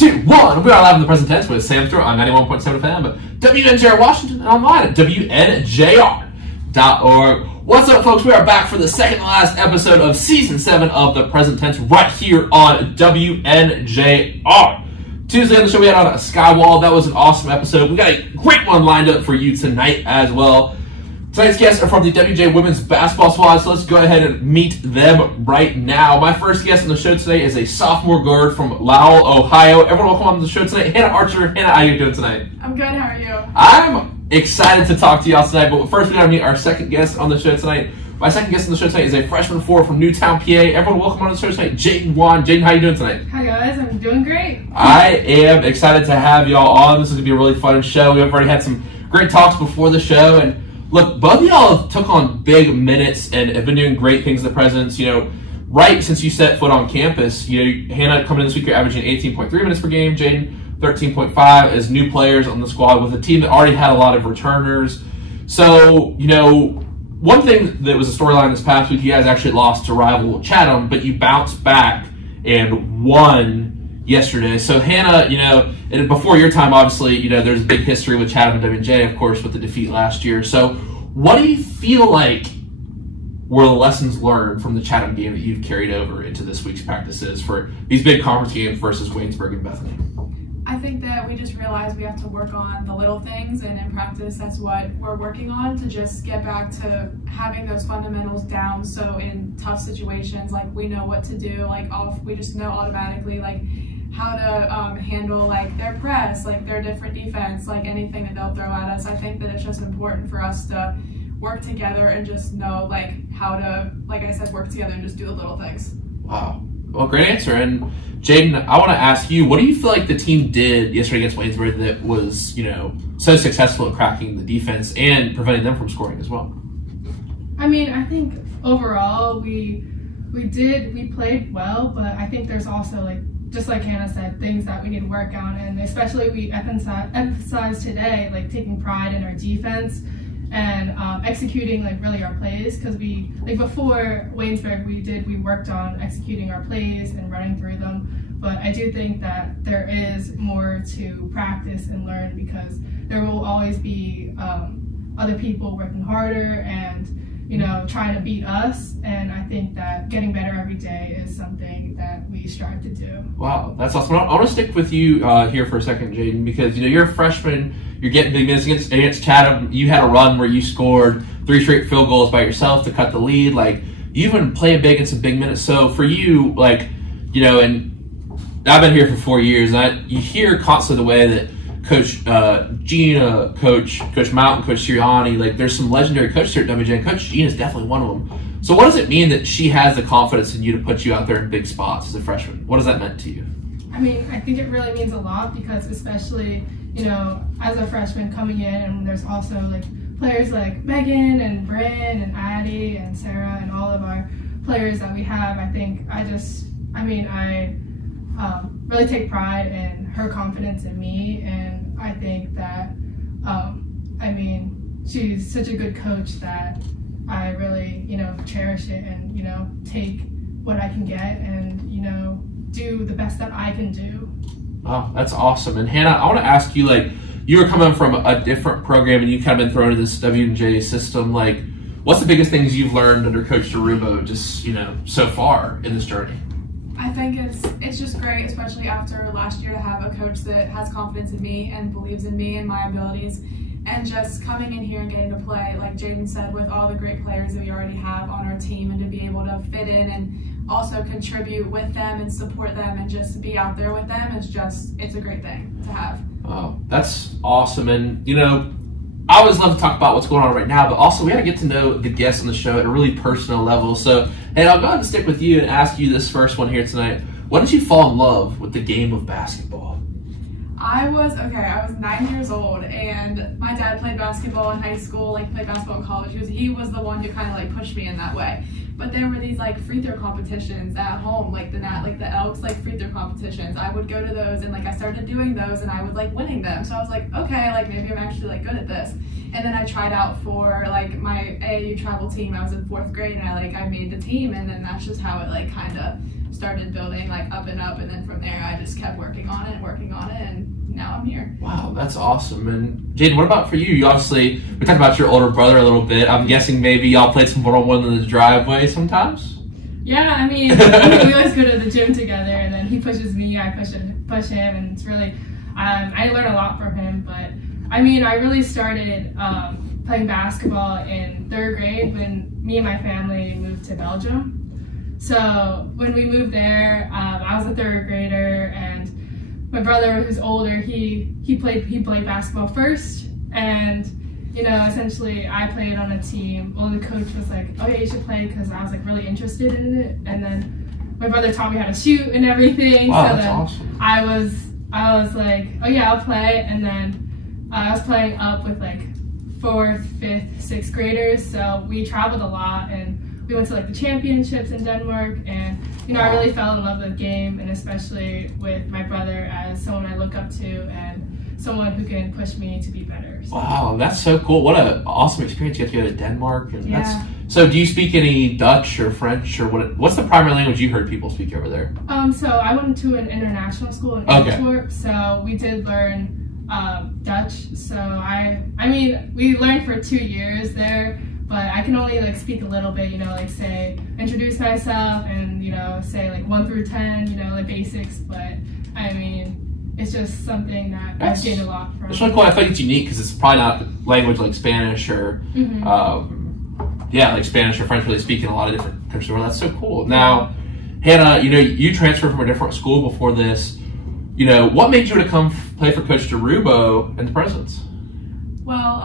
2, 1. We are live in the present tense with Sam Stewart on 91.7 FM, WNJR Washington, and online at WNJR.org. What's up, folks? We are back for the second to last episode of Season 7 of the present tense right here on WNJR. Tuesday on the show, we had on a Skywall. That was an awesome episode. We got a great one lined up for you tonight as well. Tonight's guests are from the WJ Women's Basketball Squad, so let's go ahead and meet them right now. My first guest on the show today is a sophomore guard from Lowell, Ohio. Everyone welcome on the show tonight. Hannah Archer. Hannah, how are you doing tonight? I'm good. How are you? I'm excited to talk to y'all tonight, but first we got to meet our second guest on the show tonight. My second guest on the show tonight is a freshman forward from Newtown, PA. Everyone welcome on the show tonight, Jaden Wan. Jaden, how are you doing tonight? Hi, guys. I'm doing great. I am excited to have y'all on. This is going to be a really fun show. We've already had some great talks before the show, and look, both of y'all took on big minutes and have been doing great things in the presence. You know, right since you set foot on campus, you know, Hannah coming in this week, you're averaging 18.3 minutes per game. Jaden, 13.5 as new players on the squad with a team that already had a lot of returners. So, you know, one thing that was a storyline this past week, you guys actually lost to rival Chatham, but you bounced back and won yesterday. So, Hannah, you know, and before your time, obviously, you know, there's a big history with Chatham and WJ, of course, with the defeat last year. So, what do you feel like were the lessons learned from the Chatham game that you've carried over into this week's practices for these big conference games versus Waynesburg and Bethany? I think that we just realized we have to work on the little things, and in practice, that's what we're working on, to just get back to having those fundamentals down. So in tough situations, like, we know what to do, like we just know automatically, like, how to handle like their press, like their different defense, like anything that they'll throw at us. I think that it's just important for us to work together and just know like how to, like I said, work together and just do the little things. Wow. Well, great answer. And Jaden, I want to ask you, what do you feel like the team did yesterday against Waynesburg that was, you know, so successful at cracking the defense and preventing them from scoring as well? I mean, I think overall we played well, but I think there's also, like, just like Hannah said, things that we need to work on, and especially we emphasize today, like, taking pride in our defense and executing, like, really our plays, because we, like, before Waynesburg, we worked on executing our plays and running through them, but I do think that there is more to practice and learn, because there will always be other people working harder and, you know, trying to beat us, and I think that getting better every day is something that we strive to do. Wow, that's awesome. I want to stick with you here for a second, Jaden, because, you know, you're a freshman, you're getting big minutes against Chatham. You had a run where you scored 3 straight field goals by yourself to cut the lead. Like, you've been playing big in some big minutes. So for you, like, you know, and I've been here for 4 years, and you hear constantly the way that Coach Gina, Coach Mountain, Coach Sirianni, like, there's some legendary coaches here at WJ, and Coach Gina is definitely one of them. So what does it mean that she has the confidence in you to put you out there in big spots as a freshman? What has that meant to you? I mean, I think it really means a lot, because especially, you know, as a freshman coming in, and there's also, like, players like Megan and Bryn and Addie and Sarah and all of our players that we have. I think I really take pride in her confidence in me, and I think that, I mean, she's such a good coach that I really, you know, cherish it and, you know, take what I can get and, you know, do the best that I can do. Oh, that's awesome. And Hannah, I want to ask you, like, you were coming from a different program and you kind of been thrown into this WNJ system. Like, what's the biggest things you've learned under Coach DeRubo just, you know, so far in this journey? I think it's just great, especially after last year, to have a coach that has confidence in me and believes in me and my abilities, and just coming in here and getting to play, like Jaden said, with all the great players that we already have on our team, and to be able to fit in and also contribute with them and support them and just be out there with them, it's a great thing to have. Oh, that's awesome. And, you know, I always love to talk about what's going on right now, but also we got to get to know the guests on the show at a really personal level. So, hey, I'll go ahead and stick with you and ask you this first one here tonight. When did you fall in love with the game of basketball? I was 9 years old, and my dad played basketball in high school, like played basketball in college. He was the one who kind of like pushed me in that way. But there were these like free throw competitions at home, like the Elks like free throw competitions. I would go to those, and like I started doing those, and I was like winning them. So I was like, okay, like maybe I'm actually like good at this. And then I tried out for like my AAU travel team. I was in 4th grade, and I made the team, and then that's just how it like kind of started building like up and up, and then from there I just kept working on it, and now I'm here. Wow, that's awesome. And Jaden, what about for you? You obviously, we talked about your older brother a little bit. I'm guessing maybe y'all played some one-on-one in the driveway sometimes? Yeah, I mean, we always go to the gym together, and then he pushes me, I push him, and it's really, I learn a lot from him. But I mean, I really started playing basketball in 3rd grade when me and my family moved to Belgium. So when we moved there, I was a 3rd grader, and my brother, who's older, he played basketball first, and you know, essentially I played on a team. Well, the coach was like, oh yeah, you should play, because I was like really interested in it. And then my brother taught me how to shoot and everything. Wow, so that's then awesome. I was like, oh yeah, I'll play. And then I was playing up with like 4th, 5th, 6th graders. So we traveled a lot, and we went to like the championships in Denmark. And you know, I really fell in love with the game, and especially with my brother as someone I look up to and someone who can push me to be better. So. Wow, that's so cool. What an awesome experience. You have to go to Denmark. And Yeah. So do you speak any Dutch or French, or what's the primary language you heard people speak over there? So I went to an international school in Antwerp, so we did learn Dutch. So I mean, we learned for 2 years there, but I can only like speak a little bit, you know, like say, introduce myself and, you know, say like 1 through 10, you know, like basics. But I mean, it's just something that I've gained a lot from. It's really cool. I think it's unique because it's probably not language like Spanish or, like Spanish or French where they speak in a lot of different countries. Well, that's so cool. Now, Hannah, you know, you transferred from a different school before this. You know, what made you want to come play for Coach DeRubo in the Presence? Well,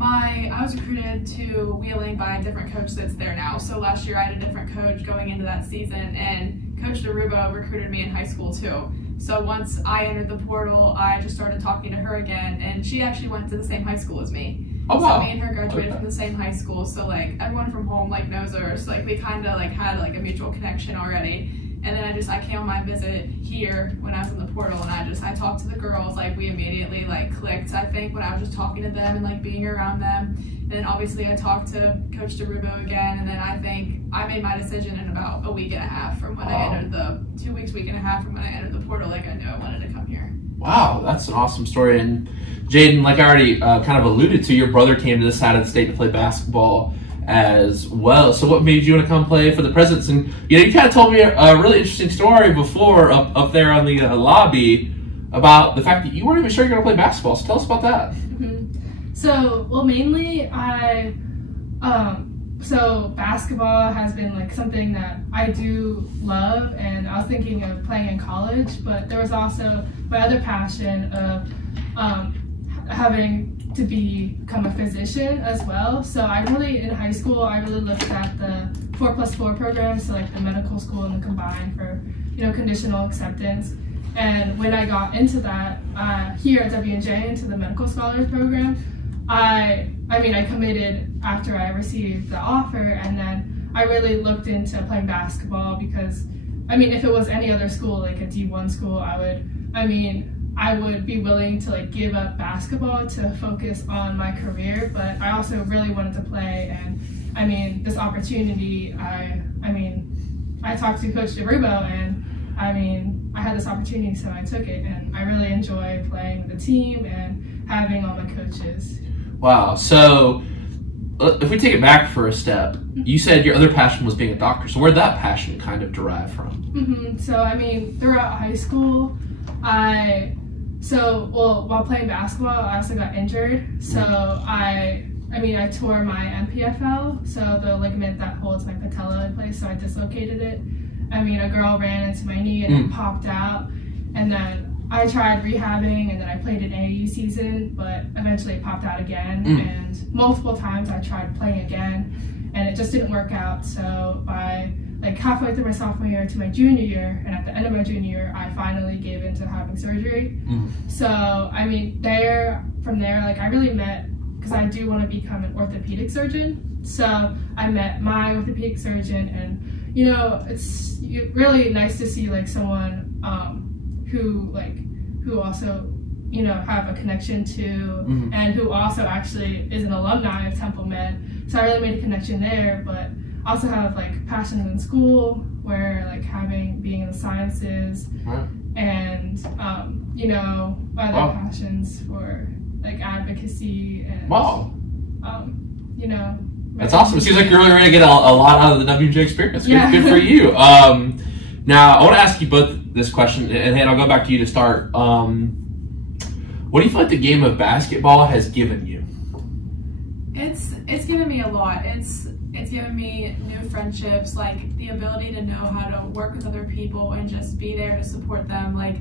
I was recruited to Wheeling by a different coach that's there now. So last year I had a different coach going into that season, and Coach DeRubo recruited me in high school too. So once I entered the portal, I just started talking to her again, and she actually went to the same high school as me. Oh, wow. So me and her graduated from the same high school. So like everyone from home like knows her. So like we kind of like had like a mutual connection already. And then I came on my visit here when I was in the portal, and I talked to the girls. Like we immediately like clicked, I think, when I was just talking to them and like being around them. And then obviously I talked to Coach DeRubo again, and then I think I made my decision in about a week and a half from when I entered the 2 weeks, week and a half from when I entered the portal. Like I knew I wanted to come here. Wow, that's an awesome story. And Jaden, like I already kind of alluded to, your brother came to this side of the state to play basketball as well. So what made you want to come play for the Presence? And you know, you kind of told me a really interesting story before up there on the lobby about the fact that you weren't even sure you're going to play basketball. So tell us about that. So, well, mainly so basketball has been like something that I do love, and I was thinking of playing in college, but there was also my other passion of having to become a physician as well. So in high school, I really looked at the 4+4 program, so like the medical school and the combined for, you know, conditional acceptance. And when I got into that here at Dubjay into the medical scholars program, I committed after I received the offer, and then I really looked into playing basketball because, I mean, if it was any other school, like a D1 school, I would be willing to like give up basketball to focus on my career, but I also really wanted to play. And I mean, this opportunity, I talked to Coach DeRubo, and I had this opportunity, so I took it, and I really enjoy playing with the team and having all my coaches. Wow. So if we take it back for a step, you said your other passion was being a doctor. So where'd that passion kind of derive from? So I mean, throughout high school, while playing basketball, I also got injured. So I tore my MPFL, so the ligament that holds my patella in place, so I dislocated it. A girl ran into my knee and it popped out. And then I tried rehabbing, and then I played an AAU season, but eventually it popped out again. And multiple times I tried playing again, and it just didn't work out. So by like halfway through my sophomore year to my junior year, and at the end of my junior year, I finally gave in to having surgery. So from there, like I really met, because I do want to become an orthopedic surgeon. So I met my orthopedic surgeon, and you know, it's really nice to see like someone who also, you know, have a connection to, and who also actually is an alumni of Temple Med. So I really made a connection there, but also have like passions in school, where like being in the sciences, Right. and you know, my other passions for like advocacy and you know. That's awesome. It seems like you're really going to get a lot out of the WJ experience. Yeah. Good for you. Now, I want to ask you both this question, and Hannah, I'll go back to you to start. What do you feel like the game of basketball has given you? It's given me a lot. It's given me new friendships, like the ability to know how to work with other people and just be there to support them. Like,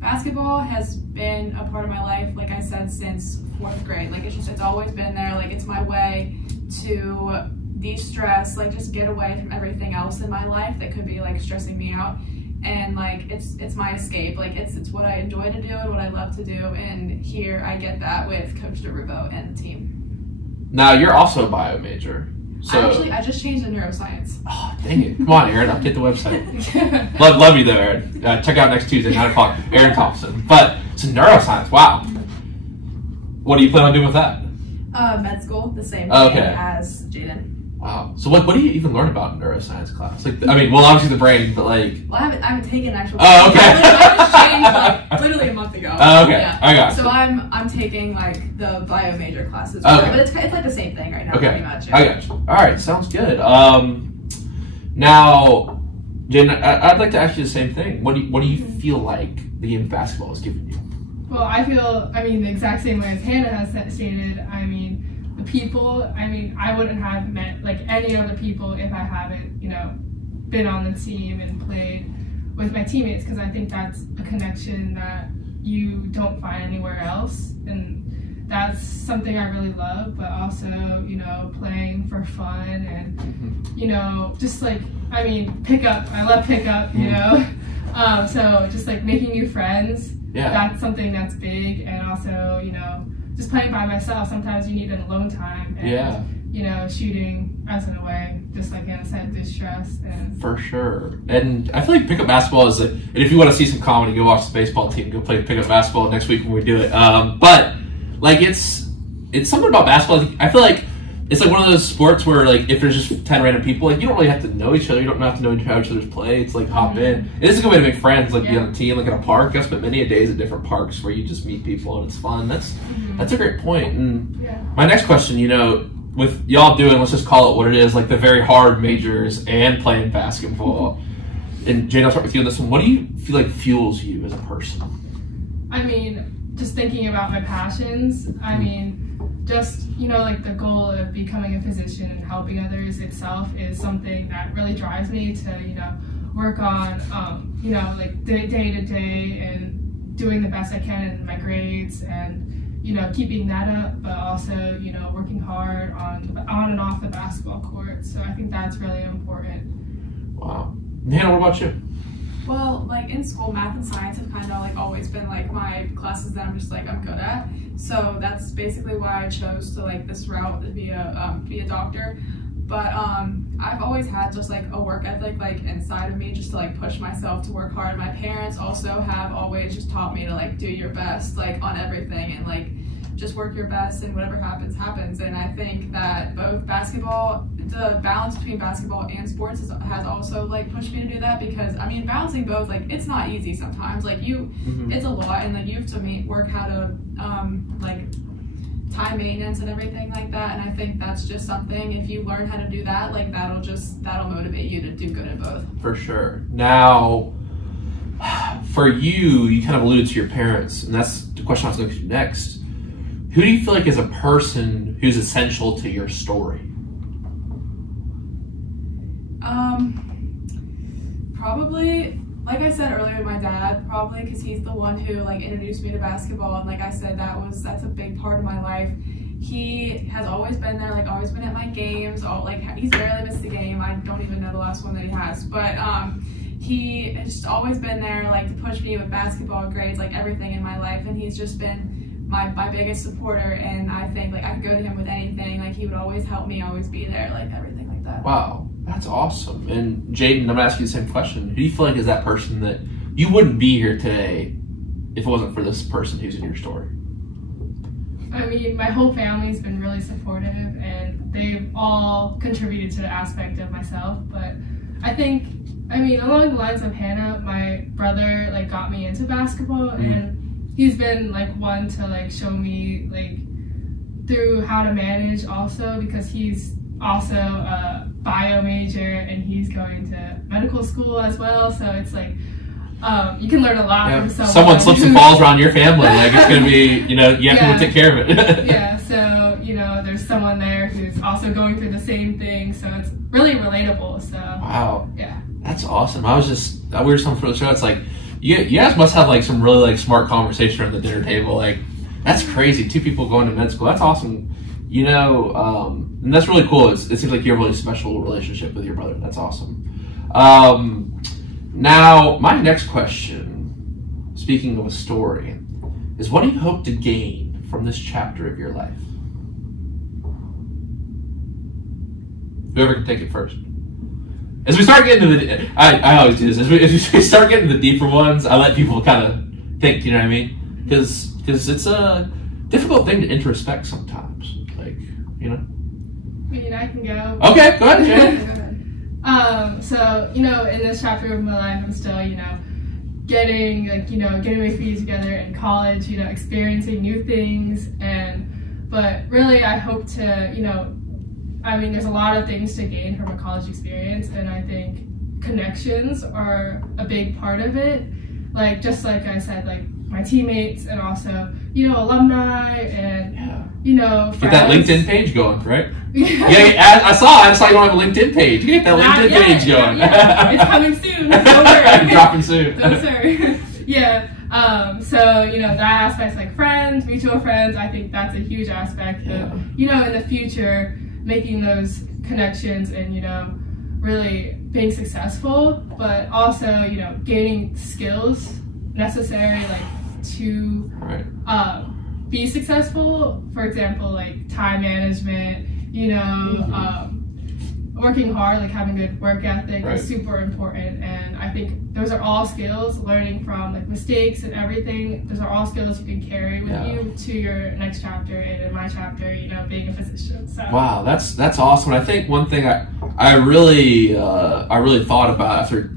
basketball has been a part of my life, like I said, since 4th grade. Like, it's always been there. Like, it's my way to de-stress, like just get away from everything else in my life that could be like stressing me out, and like it's my escape. Like it's what I enjoy to do and what I love to do, and here I get that with Coach DeRubo and the team. Now, you're also a bio major. So I just changed to neuroscience. Oh, dang it. Come on, Aaron, update the website. love you though, Aaron. Check out next Tuesday, 9 o'clock, Aaron Thompson. But it's neuroscience, wow. What do you plan on doing with that? Med school, the same thing as Jaden. Wow. So what do you even learn about in neuroscience class? Like, I mean, well, obviously the brain, but like. Well, I haven't taken actual. Oh, okay. I just changed like literally a month ago. Oh, okay. Yeah. I got you. So I'm taking like the bio major classes, but it's like the same thing right now, pretty much. Yeah. I got you. All right, sounds good. Now, Jen, I'd like to ask you the same thing. What do you feel like the game of basketball has given you? Well, I mean, the exact same way as Hannah has stated. I mean, the people, I wouldn't have met like any other people if I haven't, you know, been on the team and played with my teammates, because I think that's a connection that you don't find anywhere else, and that's something I really love. But also, you know, playing for fun and, you know, just like, pickup. I love pickup, you know. So just like making new friends. Yeah. That's something that's big, and also, you know, just playing by myself. Sometimes you need an alone time, and you know, shooting as in a way, just like Hannah said, distress. And for sure. And I feel like pickup basketball is and if you want to see some comedy, go watch the baseball team, go play pickup basketball next week when we do it. But like it's something about basketball. I feel like it's like one of those sports where like if there's just 10 random people, like you don't really have to know each other. You don't have to know how each other's play. It's like hop in. It is a good way to make friends, like be on a team, like in a park. I've spent many a days at different parks where you just meet people and it's fun. That's a great point. And my next question, you know, with y'all doing, let's just call it what it is, like the very hard majors and playing basketball. And Jane, I'll start with you on this one. What do you feel like fuels you as a person? I mean, just thinking about my passions, just, you know, like the goal of becoming a physician and helping others itself is something that really drives me to, you know, work on, you know, like day to day and doing the best I can in my grades and, you know, keeping that up, but also, you know, working hard on and off the basketball court. So I think that's really important. Wow. Hannah, what about you? Well, like in school, math and science have kind of like always been like my classes that I'm just like I'm good at. So that's basically why I chose to like this route to be a doctor. But I've always had just like a work ethic like inside of me, just to like push myself to work hard. My parents also have always just taught me to like do your best like on everything and like just work your best and whatever happens, happens. And I think that both basketball, the balance between basketball and sports has also like pushed me to do that, because I mean balancing both, like it's not easy sometimes, like it's a lot, and like you have to work how to like time maintenance and everything like that. And I think that's just something, if you learn how to do that, like that'll motivate you to do good at both. For sure. Now, for you kind of alluded to your parents, and that's the question I was going to next. Who do you feel like is a person who's essential to your story? Probably, like I said earlier, my dad, probably, because he's the one who like introduced me to basketball, and like I said, that's a big part of my life. He has always been there, like always been at my games, he's barely missed a game. I don't even know the last one that he has, but he has just always been there, like to push me with basketball, grades, like everything in my life, and he's just been my biggest supporter. And I think like I could go to him with anything, like he would always help me, always be there, like everything like that. Wow, that's awesome. And Jaden, I'm gonna ask you the same question. Who do you feel like is that person that you wouldn't be here today if it wasn't for this person who's in your story? I mean, my whole family's been really supportive, and they've all contributed to the aspect of myself. But I think I mean, along the lines of Hannah, my brother like got me into basketball, and he's been like one to like show me like through how to manage also, because he's also a bio major and he's going to medical school as well. So it's like you can learn a lot from someone slips and falls around your family. Like it's gonna be, you know, you have to take care of it. Yeah. So you know, there's someone there who's also going through the same thing. So it's really relatable. So wow. Yeah. That's awesome. We were talking for the show. It's like you guys must have like some really like smart conversation around the dinner table. Like that's crazy. 2 people going to med school. That's awesome. You know, and that's really cool. It seems like you have a really special relationship with your brother. That's awesome. Now, my next question, speaking of a story, is what do you hope to gain from this chapter of your life? Whoever can take it first. As we start getting into the, I always do this. As we start getting the deeper ones, I let people kind of think. You know what I mean? Because it's a difficult thing to introspect sometimes. Like, you know. I mean, I can go. Okay, go ahead. So you know, in this chapter of my life, I'm still, you know, getting my feet together in college. You know, experiencing new things, but really, I hope to, you know. I mean, there's a lot of things to gain from a college experience, and I think connections are a big part of it. Like, just like I said, like my teammates and also, you know, alumni and, you know, friends. Get that LinkedIn page going, right? Yeah, I saw you don't have a LinkedIn page. Get that LinkedIn page going. Yeah. It's coming soon. Don't worry. Dropping soon. Don't worry. Yeah. So, you know, that aspect's like friends, mutual friends, I think that's a huge aspect of, you know, in the future, making those connections and, you know, really being successful, but also, you know, gaining skills necessary, like, to be successful. For example, like time management, you know, working hard, like having good work ethic is super important. And I think those are all skills, learning from like mistakes and everything. Those are all skills you can carry with you to your next chapter, and in my chapter, you know, being a physician. So. Wow, that's awesome. And I think one thing I really thought about after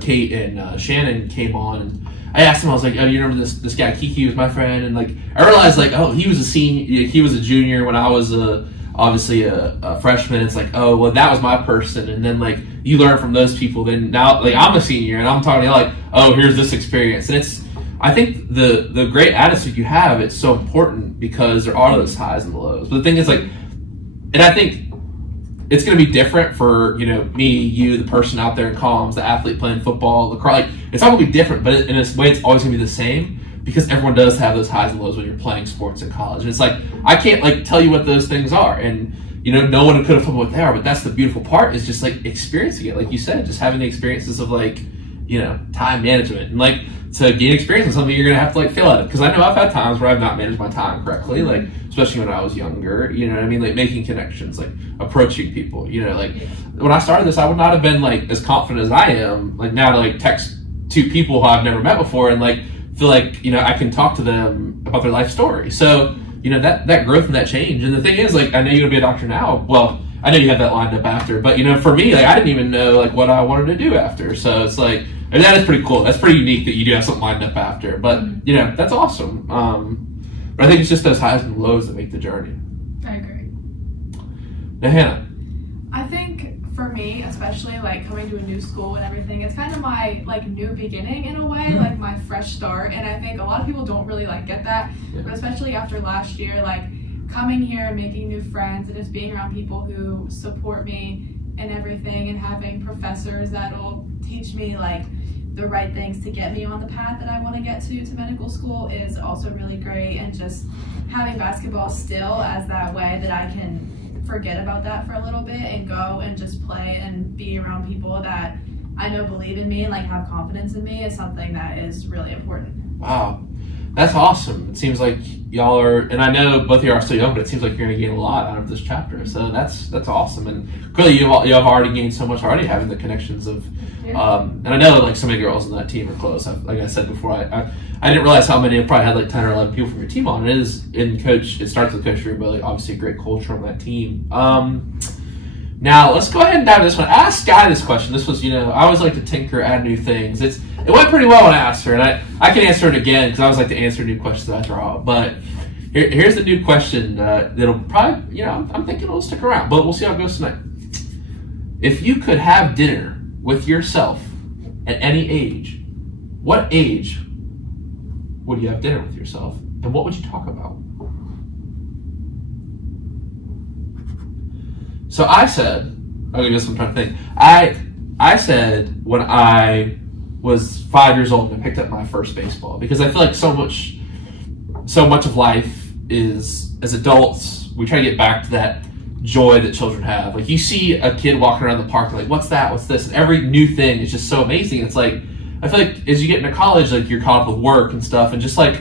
Kate and Shannon came on, and I asked him, I was like, oh, you remember this guy Kiki was my friend, and like I realized like, oh, he was a senior, he was a junior when I was obviously a freshman. It's like, oh, well, that was my person. And then like you learn from those people. Then now like I'm a senior and I'm talking to you like, oh, here's this experience. And I think the great attitude you have, it's so important because there are those highs and lows. But the thing is like, and I think it's going to be different for, you know, me, you, the person out there in comms, the athlete playing football, lacrosse. Like, it's all going to be different, but in a way it's always going to be the same. Because everyone does have those highs and lows when you're playing sports in college. And it's like, I can't like tell you what those things are. And, you know, no one could have told me what they are, but that's the beautiful part, is just like experiencing it. Like you said, just having the experiences of like, you know, time management, and like to gain experience in something, you're going to have to like fail at it. Because I know I've had times where I've not managed my time correctly, like especially when I was younger, you know what I mean? Like making connections, like approaching people, you know, like when I started this, I would not have been like as confident as I am like now to like text 2 people who I've never met before and like feel like, you know, I can talk to them about their life story. So, you know, that growth and that change. And the thing is, like, I know you're gonna be a doctor now. Well, I know you had that lined up after, but you know, for me, like, I didn't even know like what I wanted to do after. So it's like, and that is pretty cool. That's pretty unique that you do have something lined up after. But you know, that's awesome. But I think it's just those highs and lows that make the journey. I agree. Now, Hannah. I think for me, especially like coming to a new school and everything, it's kind of my like new beginning in a way, like my fresh start. And I think a lot of people don't really like get that, but especially after last year, like coming here and making new friends and just being around people who support me and everything, and having professors that'll teach me like the right things to get me on the path that I want to get to medical school is also really great. And just having basketball still as that way that I can forget about that for a little bit and go and just play and be around people that I know believe in me and like have confidence in me is something that is really important. Wow, that's awesome. It seems like y'all are, and I know both of you are still young, but it seems like you're going to gain a lot out of this chapter. So that's awesome. And clearly you have already gained so much already, having the connections of, and I know like so many girls on that team are close. Like I said before, I didn't realize how many. I probably had like 10 or 11 people from your team on. It starts with Coach Drew, but like obviously a great culture on that team. Now, let's go ahead and dive into this one. I asked Sky this question. This was, I always like to tinker, add new things. It went pretty well when I asked her, and I can answer it again because I always like to answer new questions that I throw out. But here's the new question that'll probably, I'm thinking it'll stick around, but we'll see how it goes tonight. If you could have dinner with yourself at any age, what age would you have dinner with yourself, and what would you talk about? So I said, okay, guess I'm trying to think. I said when I was 5 years old and I picked up my first baseball, because I feel like so much of life is, as adults, we try to get back to that joy that children have. Like, you see a kid walking around the park, like, what's that? What's this? And every new thing is just so amazing. It's like, I feel like as you get into college, like, you're caught up with work and stuff, and just like,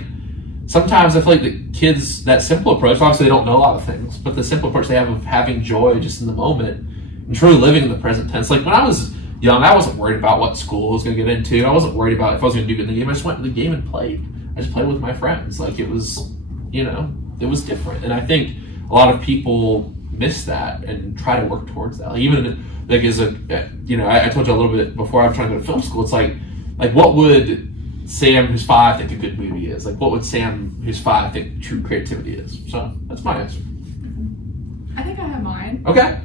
sometimes I feel like the kids, that simple approach, obviously they don't know a lot of things, but the simple approach they have of having joy just in the moment and truly living in the present tense. Like, when I was young, I wasn't worried about what school I was going to get into. I wasn't worried about if I was going to do good in the game. I just went to the game and played. I just played with my friends. Like, it was, it was different. And I think a lot of people miss that and try to work towards that. Like, even like as a, I told you a little bit before I was trying to go to film school, it's like what would Sam, who's 5, think a good movie is? Like, what would Sam, who's 5, think true creativity is? So that's my answer. I think I have mine. Okay.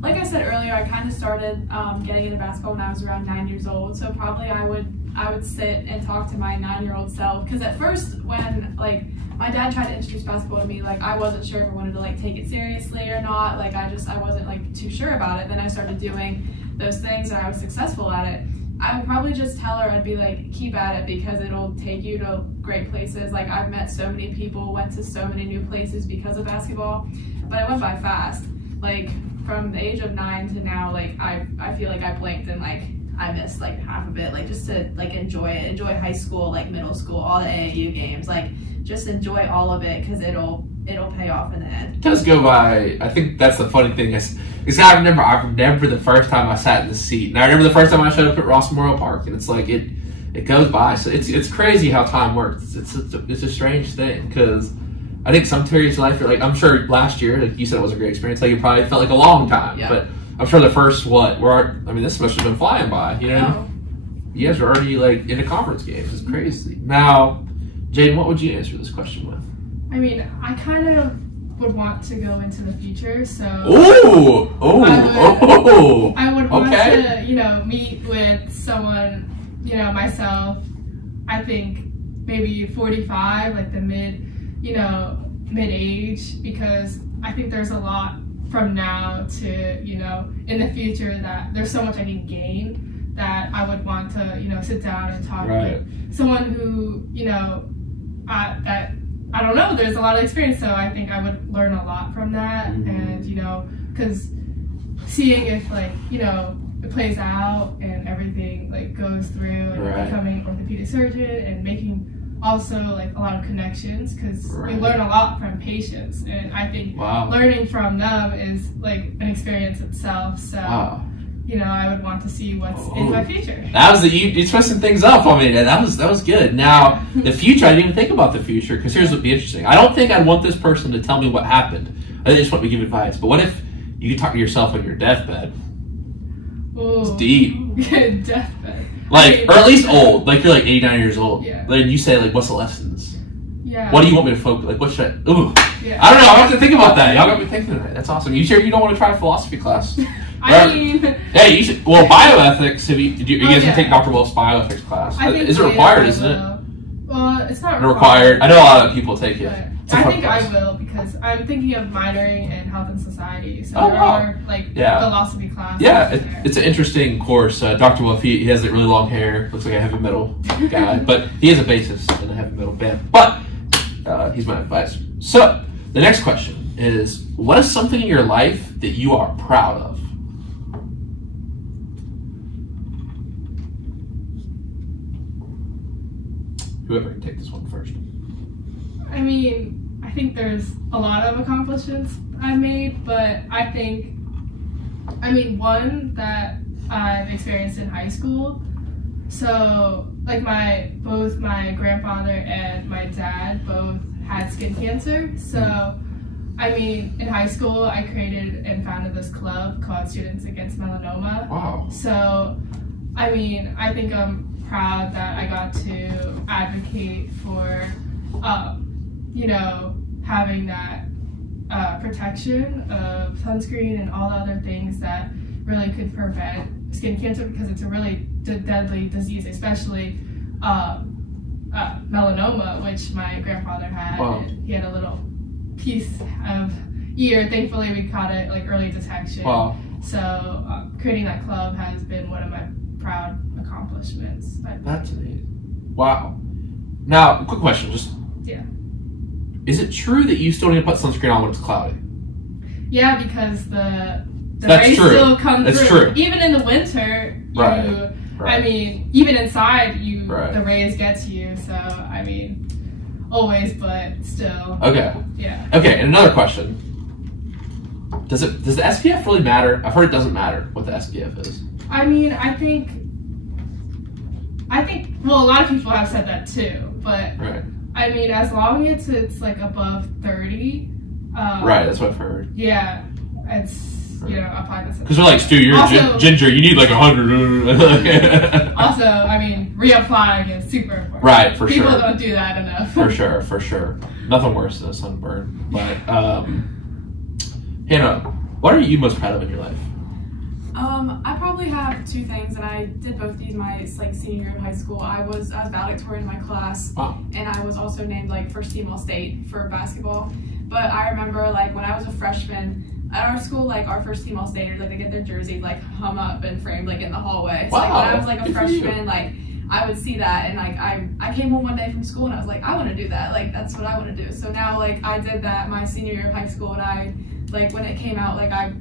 Like I said earlier, I kind of started getting into basketball when I was around 9 years old. So probably I would sit and talk to my 9-year-old self. Because at first, when my dad tried to introduce basketball to me, I wasn't sure if I wanted to take it seriously or not. I wasn't too sure about it. Then I started doing those things and I was successful at it. I would probably just tell her, I'd be like, keep at it because it'll take you to great places. I've met so many people, went to so many new places because of basketball, but it went by fast. From the age of 9 to now, I feel like I blinked and I missed half of it. Just to enjoy it, enjoy high school, middle school, all the AAU games, just enjoy all of it because it'll pay off in the end. It does go by. I think that's the funny thing is I remember the first time I sat in the seat, and I remember the first time I showed up at Ross Memorial Park, and it's it goes by. So it's crazy how time works. It's a strange thing because I think some periods of life are I'm sure last year, you said it was a great experience. It probably felt like a long time, yeah. But I'm sure the first this semester has been flying by. You guys are already into conference games. It's crazy. Now, Jaden, what would you answer this question with? I mean, I kind of would want to go into the future, so I would want to, meet with someone, myself. I think maybe 45, the mid-age, because I think there's a lot from now to, in the future that there's so much I can gain that I would want to, sit down and talk with someone who, that I don't know, there's a lot of experience, so I think I would learn a lot from that. Mm-hmm. And, because seeing if, it plays out and everything, goes through and becoming an orthopedic surgeon and making also, a lot of connections, because we learn a lot from patients, and I think learning from them is, an experience itself, so... I would want to see what's in my future. That was you twisting things up on me. That was good. Now, the future, I didn't even think about the future, because here's what would be interesting. I don't think I'd want this person to tell me what happened. I just want to give advice. But what if you could talk to yourself on your deathbed? Ooh. It's deep. Deathbed. Or at least old. You're 89 years old. Yeah. Then you say, what's the lessons? Yeah. What do you want me to focus? What should I... Ooh. Yeah. I don't know. I have to think about that. Y'all got me thinking tonight. That's awesome. You sure you don't want to try philosophy class? Hey, you should. Well, bioethics. Are you guys gonna take Dr. Wolf's bioethics class? Is it required? Isn't it? Well, it's not required. I know a lot of people take it. I think I will, because I'm thinking of minoring in health and society. So there are philosophy classes. Yeah, it's an interesting course. Dr. Wolf, he has really long hair. Looks like a heavy metal guy, but he is a bassist in a heavy metal band. But he's my advisor. So the next question is: what is something in your life that you are proud of? Whoever can take this one first. I mean, I think there's a lot of accomplishments I've made, but I think, one that I've experienced in high school. So, both my grandfather and my dad both had skin cancer. So, I mean, in high school, I created and founded this club called Students Against Melanoma. Wow. So, I mean, I think I'm proud that I got to advocate for, you know, having that protection of sunscreen and all the other things that really could prevent skin cancer, because it's a really deadly disease, especially melanoma, which my grandfather had. Wow. And he had a little piece of ear. Thankfully, we caught it like early detection. Wow. So creating that club has been one of my proud accomplishments. That's neat. Wow. Now, quick question. Just Yeah. Is it true that you still need to put sunscreen on when it's cloudy? Yeah, because the That's rays true. still come That's through. true. Even in the winter, Right. I mean, even inside, Right. the rays get to you. So I mean, always, but still. Okay. Yeah. Okay, and another question. Does the SPF really matter? I've heard it doesn't matter what the SPF is. I mean, I think. Well, a lot of people have said that too, but Right. I mean, as long as it's like above 30. Right, that's what I've heard. Yeah, it's apply this. Because they're like, Stu, you're Also- ginger. You need like 100. Also, I mean, reapplying is super important. Right, for People sure. don't do that enough. For sure. Nothing worse than a sunburn. But Hannah, what are you most proud of in your life? I probably have two things, and I did both these my senior year of high school. I was valedictorian in my class, Wow. and I was also named first team all state for basketball. But I remember when I was a freshman at our school, our first team all staters, they get their jerseys hung up and framed in the hallway. So when I was a Good for you. freshman, I would see that, and I came home one day from school and I was like, I want to do that. That's what I want to do. So now I did that my senior year of high school, and I when it came out, I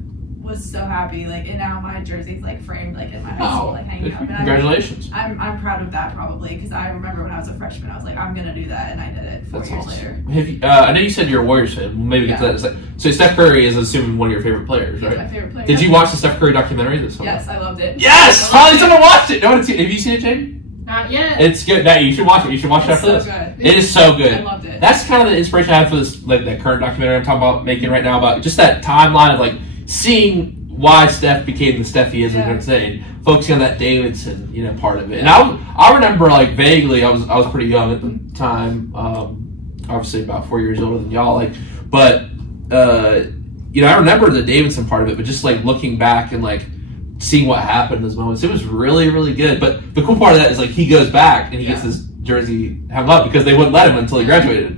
was so happy, and now my jersey's framed in my high school, hanging Good up. for you. And Congratulations. I'm proud of that probably, because I remember when I was a freshman, I was like, I'm gonna do that, and I did it 4 That's years awesome. later. Have you, I know you said you're a Warriors fan. Maybe get to Yeah. that. So Steph Curry is assuming one of your favorite players, He's right? my favorite player. Did you watch the Steph Curry documentary this summer? Yes, I loved it. Yes! I loved Finally, someone watched it. No one had seen it. Have you seen it, Jaden? Not yet. It's good. No, you should watch it. You should watch it It's after so this. good. It is so good. I loved it. That's kind of the inspiration I have for this, that current documentary I'm talking about making right now, about just that timeline of seeing why Steph became the Steph he is, Yeah. saying, focusing on that Davidson, part of it. And I remember vaguely, I was pretty young at the time, obviously about 4 years older than y'all, but I remember the Davidson part of it, but just looking back and seeing what happened in those moments, it was really, really good. But the cool part of that is he goes back and he gets his jersey hung up because they wouldn't let him until he graduated.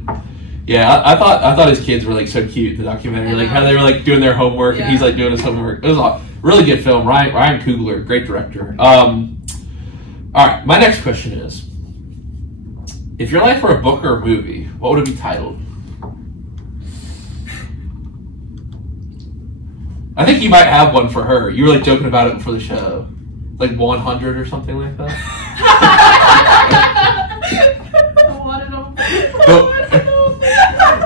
Yeah, I thought his kids were so cute in the documentary, how they were doing their homework and he's doing his homework. It was a really good film. Ryan Coogler, great director. All right, my next question is: if your life were a book or a movie, what would it be titled? I think you might have one for her. You were joking about it before the show, 100 or something like that. I wanted them.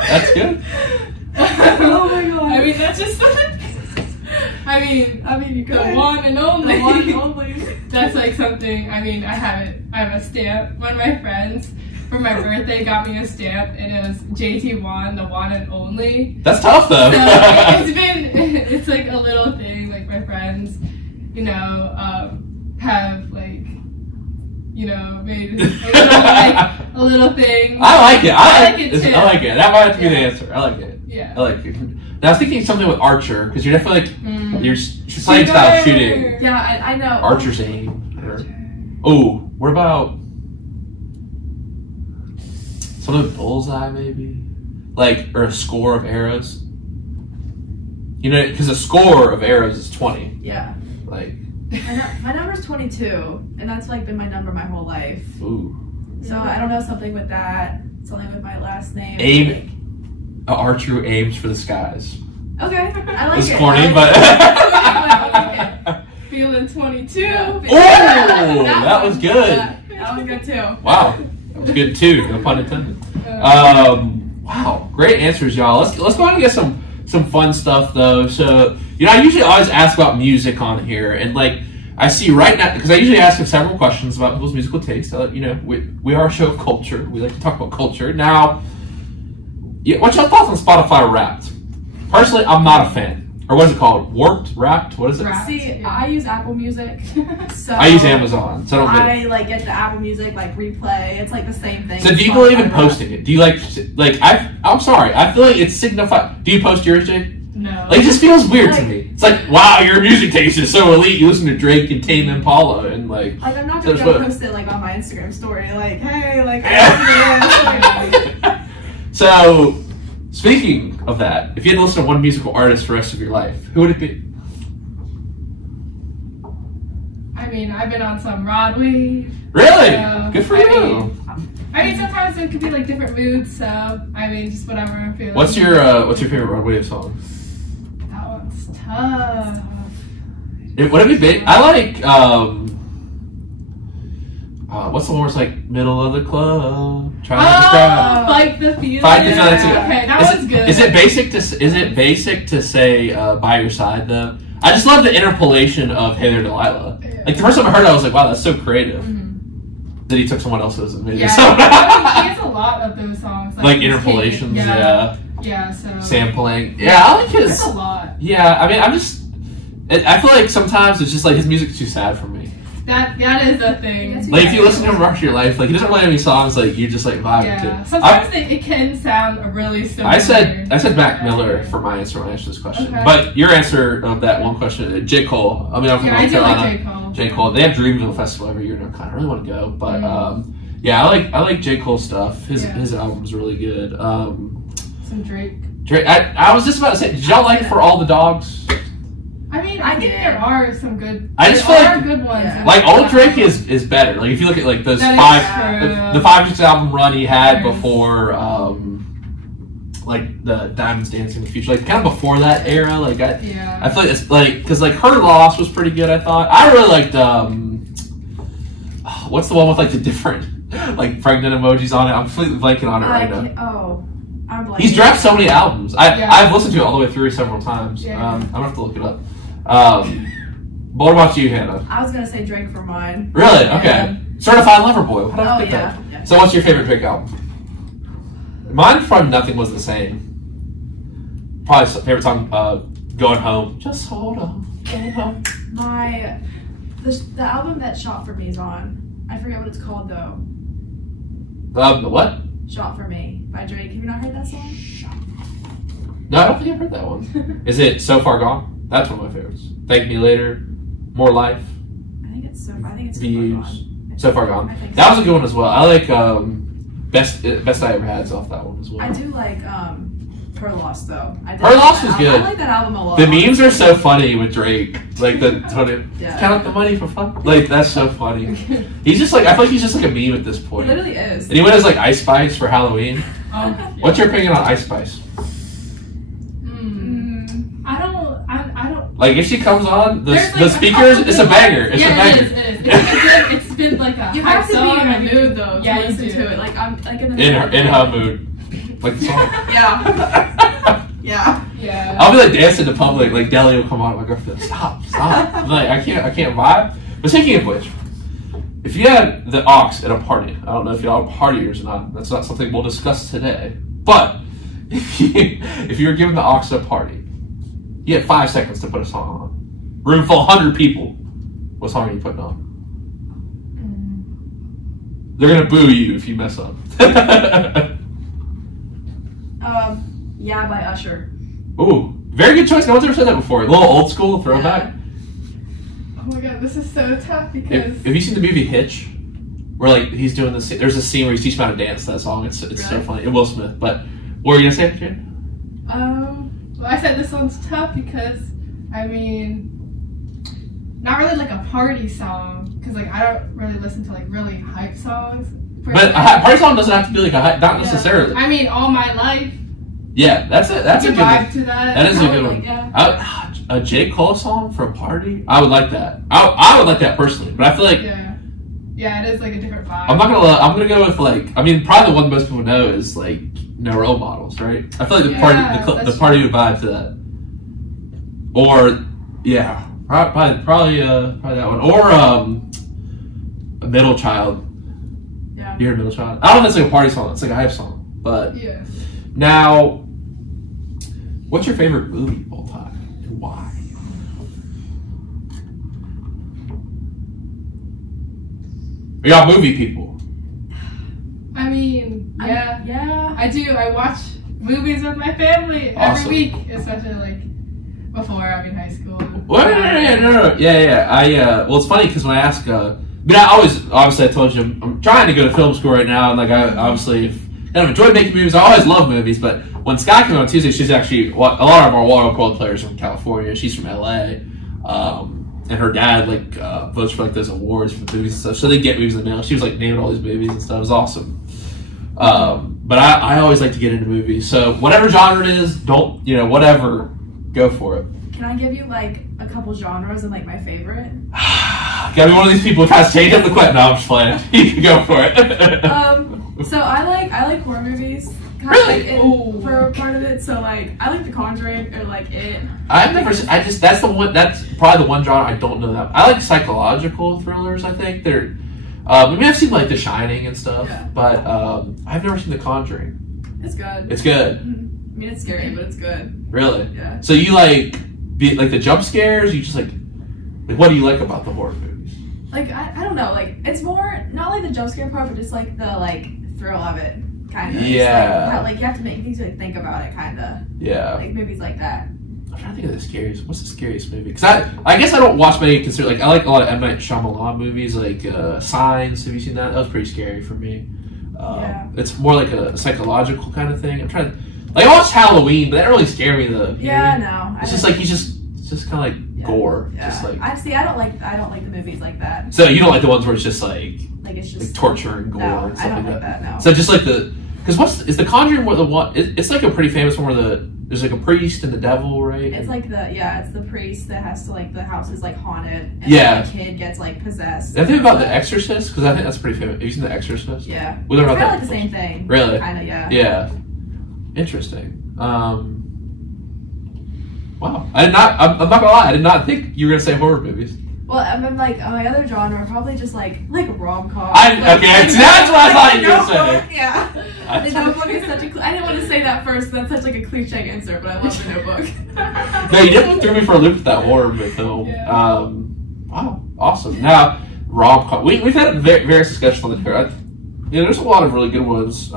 That's good. Oh my god. I mean, that's just. I mean, you the one and only. The one and only. That's something. I mean, I have it. I have a stamp. One of my friends for my birthday got me a stamp, and it was JT1, the one and only. That's tough though. So it's a little thing. My friends, have made a little thing. I like it. I like it too. I like it. That might have to be the answer. I like it. Yeah. I like it. Now, I was thinking something with Archer, because you're definitely you're playing style shooting. Yeah, I know. Archer's aim. Oh, what about something with bullseye, maybe? Or a score of arrows? Because a score of arrows is 20. Yeah. My number's 22, and that's been my number my whole life. Ooh. So I don't know, something with that, something with my last name. Aim. An archer who aims for the skies. Okay, I like It's it. corny, I like but. Feeling 22. Oh, that was good. That was good too. Wow, that was good too. No pun intended. Wow, great answers, y'all. Let's go on and get some fun stuff though. So I usually always ask about music on here, and I see right now, because I usually ask several questions about people's musical taste. We are a show of culture. We like to talk about culture. Now, what's your thoughts on Spotify Wrapped? Personally, I'm not a fan. Or what's it called? Warped? Wrapped? What is it? Wrapped. See, Yeah. I use Apple Music, so I use Amazon, so I don't like get the Apple Music like replay. It's like the same thing. So do you believe in posting it? Do you like I'm sorry, I feel like it's signified. Do you post yours, Jade? No. Like, it just feels weird to me. It's like, wow, your music taste is so elite. You listen to Drake and Tame Impala and like I'm not so gonna post it like on my Instagram story. Like, hey, like. I So, speaking of that, if you had to listen to one musical artist for the rest of your life, who would it be? I mean, I've been on some Broadway. Really? Good for you. I mean, sometimes it could be like different moods. So I mean, just whatever I'm feeling. What's your favorite Broadway song? That one's tough. Would it be big? I like what's the one where it's like middle of the club trying to describe Fight the feeling. Fight the feeling. Okay, that one's good. Is it basic to say by your side though? I just love the interpolation of Hey There Delilah. Yeah. Like the first time I heard it, I was like, wow, that's so creative. Mm-hmm. That he took someone else's and made it. Yeah, So he has a lot of those songs. like interpolations, yeah. Yeah, so Sampling. Yeah, I like his. that's a lot. Yeah, I mean, I feel like sometimes it's just like his music's too sad for me. That is a thing. Like if you listen to him rush your life, like he doesn't really have any songs like you just like vibing Yeah. to. Sometimes it can sound really similar. I said Mac Miller for my answer when I answered this question. Okay. But your answer of that one question, J. Cole. I mean, I'm from Yeah, I North do Carolina. like J. Cole. J. Cole. They have Dreamville Festival every year in North Carolina. I really want to go, but yeah, I like J. Cole stuff. His album's really good. Some Drake. I was just about to say, did y'all like For All the Dogs? I mean, I think there are some good. I just there feel are like good ones. yeah. Like old Drake is better. Like if you look at like those That is true. the 5 6 album run he had Yes. before like the Diamonds Dancing in the Future, like kind of before that era. Like I feel like it's like because like Her Loss was pretty good. I thought I really liked what's the one with like the different like pregnant emojis on it. I'm completely blanking on it right now. I'm blanking. He's dropped so many albums. I've listened to it all the way through several times. Yeah. I'm gonna have to look it up. But what about you, Hannah? I was gonna say Drake for mine. Really? Okay. Certified Lover Boy. How did I pick yeah. that? So what's your favorite Drake album? Mine from Nothing Was the Same. Probably favorite song, Going Home. Just hold on. Going home. The album that Shot For Me is on. I forget what it's called though. The what? Shot For Me by Drake. Have you not heard that song? No, I don't think I've heard that one. Is it So Far Gone? That's one of my favorites. Thank Me Later. More Life. I think it's So Far Views. Gone. So Far Gone. I think That so. was a good one as well. I like Best I Ever Had's off that one as well. I do like Her Loss though. Her Loss was good. I like that album a lot. The memes are so funny with Drake. Like the Yeah. count the money for fun. Like that's so funny. He's just like I feel like he's just like a meme at this It point. literally is. And he went as like Ice Spice for Halloween. Oh, What's your opinion on Ice Spice? I don't. Like if she comes on the There's, like, the speakers, couple it's a good banger. ones. It's Yeah, a banger. It is. It's been like a You hype have to song be in and a mood though Yeah, to you listen do. to it. Like I'm like in the In her mood, like the song. Yeah. Yeah. Yeah. I'll be like dancing to public. Like Deli will come on. My girlfriend, stop. I'm like I can't vibe. But speaking of which, if you had the aux at a party, I don't know if y'all are partiers or not. That's not something we'll discuss today. But if you were given the aux at a party, you had 5 seconds to put a song on. Room full of 100 people. What song are you putting on? They're gonna boo you if you mess up. Yeah by Usher. Ooh, very good choice. No one's ever said that before. A little old school throwback. Oh my god, this is so tough because. Have you seen the movie Hitch? Where like he's doing this. There's a scene where he's teaching how to dance to that song. It's so Really? funny. And Will Smith. But what were you gonna say, Jane? Well, I said this one's tough because I mean, not really like a party song because like I don't really listen to like really hype songs. But a party song doesn't have to be like a hype. Not necessarily. I mean, All My Life. Yeah, that's it. That's a You good vibe one. to that. That is a I would good like, one. yeah. A J. Cole song for a party? I would like that. I would like that personally. But I feel like Yeah, it is like a different vibe. I'm gonna go with like I mean probably the one most people know is like No Role Models, right? I feel like the party would vibe to that. Or yeah, probably that one. Or a Middle Child. Yeah. You heard Middle Child? I don't know if it's like a party song, it's like a hype song. But Yeah. now What's your favorite movie of all time and why? Are y'all movie people? I mean, yeah. Yeah. I do. I watch movies with my family Awesome. every week, especially like before I'm in high school. What? No. Yeah. Well, it's funny because when I ask, but I obviously I told you I'm trying to go to film school right now, and like I obviously I don't enjoy making movies. I always love movies, but when Sky came on Tuesday, she's actually a lot of our water polo players are from California. She's from LA, and her dad like votes for like those awards for movies and stuff. So they get movies in the mail. She was like naming all these movies and stuff. It was awesome. But I always like to get into movies. So whatever genre it is, whatever, go for it. Can I give you like a couple genres and like my favorite? Gotta be one of these people who tries to change up the question. No, I'm just playing. You can go for it. So I like horror movies. Kind Really? of like for part of it. So like I like The Conjuring or like It. I've never seen. That's the one. That's probably the one genre I don't know that. I like psychological thrillers. I think they're. I've seen like The Shining and stuff, Yeah. but I've never seen The Conjuring. It's good. It's good. I mean, it's scary, but it's good. Really? Yeah. So you like the jump scares? You just like what do you like about the horror movies? Like I don't know. Like it's more not like the jump scare part, but just like the like thrill of it, kind of. Yeah. Like you have to make things like think about it, kind of. Yeah. Like movies like that. I'm trying to think of the scariest. What's the scariest movie? Because I guess I don't watch many. I like a lot of M. Night Shyamalan movies, like Signs. Have you seen that? That was pretty scary for me. Yeah. It's more like a psychological kind of thing. I'm trying to I watched Halloween, but that didn't really scare me. Yeah, no. It's just like it's just kind of like gore. Yeah. Just like I don't like the movies like that. So you don't like the ones where it's just like it's just torture and gore no, and stuff I don't like that. No. So just like because is the Conjuring the one? It's like a pretty famous one where there's like a priest and the devil, right? It's like it's the priest that has to like the house is like haunted. And the kid gets like possessed. I think about The Exorcist because I think that's pretty famous. Have you seen The Exorcist? Yeah. We learned it's about kind that. of like the same thing. Really? Kind of, yeah. Yeah. Interesting. Wow. I'm not gonna lie. I did not think you were gonna say horror movies. Well, I mean, like my other genre, probably just like rom-com. Okay, that's what I thought you were gonna say. Yeah, The Notebook is such a. I didn't want to say that first. That's such like a cliche answer, but I love The Notebook. No, you definitely threw me for a loop with that horror film. Yeah. Wow, awesome. Now, rom-com. We've had various discussions on the show. There's a lot of really good ones.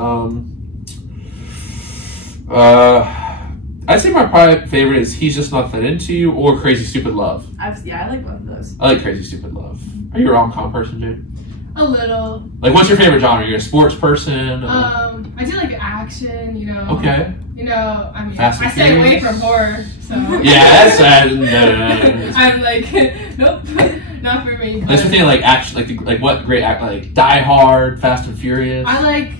I'd say my private favorite is He's Just Not That Into You or Crazy Stupid Love. I like both of those. I like Crazy Stupid Love. Are you a rom-com person, Jade? A little. Like, what's your favorite genre? You're a sports person? I do like action, Okay. I mean, Fast and I stay away Furious? from horror, so. Yeah, that's sad. No. I'm like, nope, not for me. That's the thing, like action, like what great act, like Die Hard, Fast and Furious. I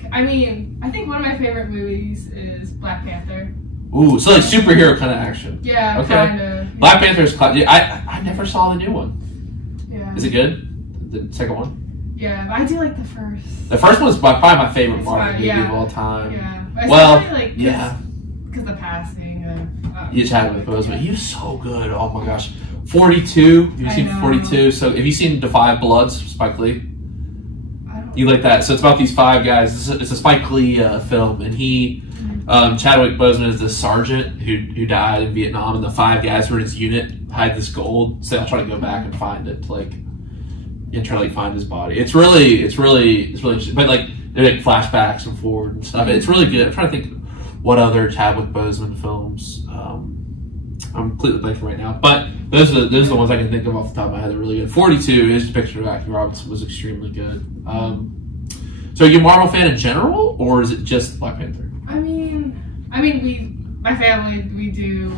think one of my favorite movies is Black Panther. Ooh, so like superhero kind of action. Yeah, Okay. kind of. Black Panther's I never saw the new one. Yeah. Is it good? The second one? Yeah, but I do like the first. The first one's probably my favorite It's Marvel fine, movie yeah. of all time. Yeah. Well, Especially, yeah. Because the passing of. You just had it with Bozeman. He was so good. Oh my gosh. 42. Have you I seen know. 42? So have you seen The Five Bloods, Spike Lee? I don't. You like that? So it's about these five guys. It's a Spike Lee film, and Chadwick Boseman is the sergeant who died in Vietnam, and the five guys who were in his unit hide this gold. So they'll try to go back and find it, and try to find his body. It's really interesting. But they're like flashbacks and forward and stuff. It's really good. I'm trying to think what other Chadwick Boseman films. I'm completely blanking right now, but those are the ones I can think of off the top of my head. They're really good. 42, his depiction of Acting Robinson was extremely good. So are you a Marvel fan in general, or is it just Black Panther? I mean, my family,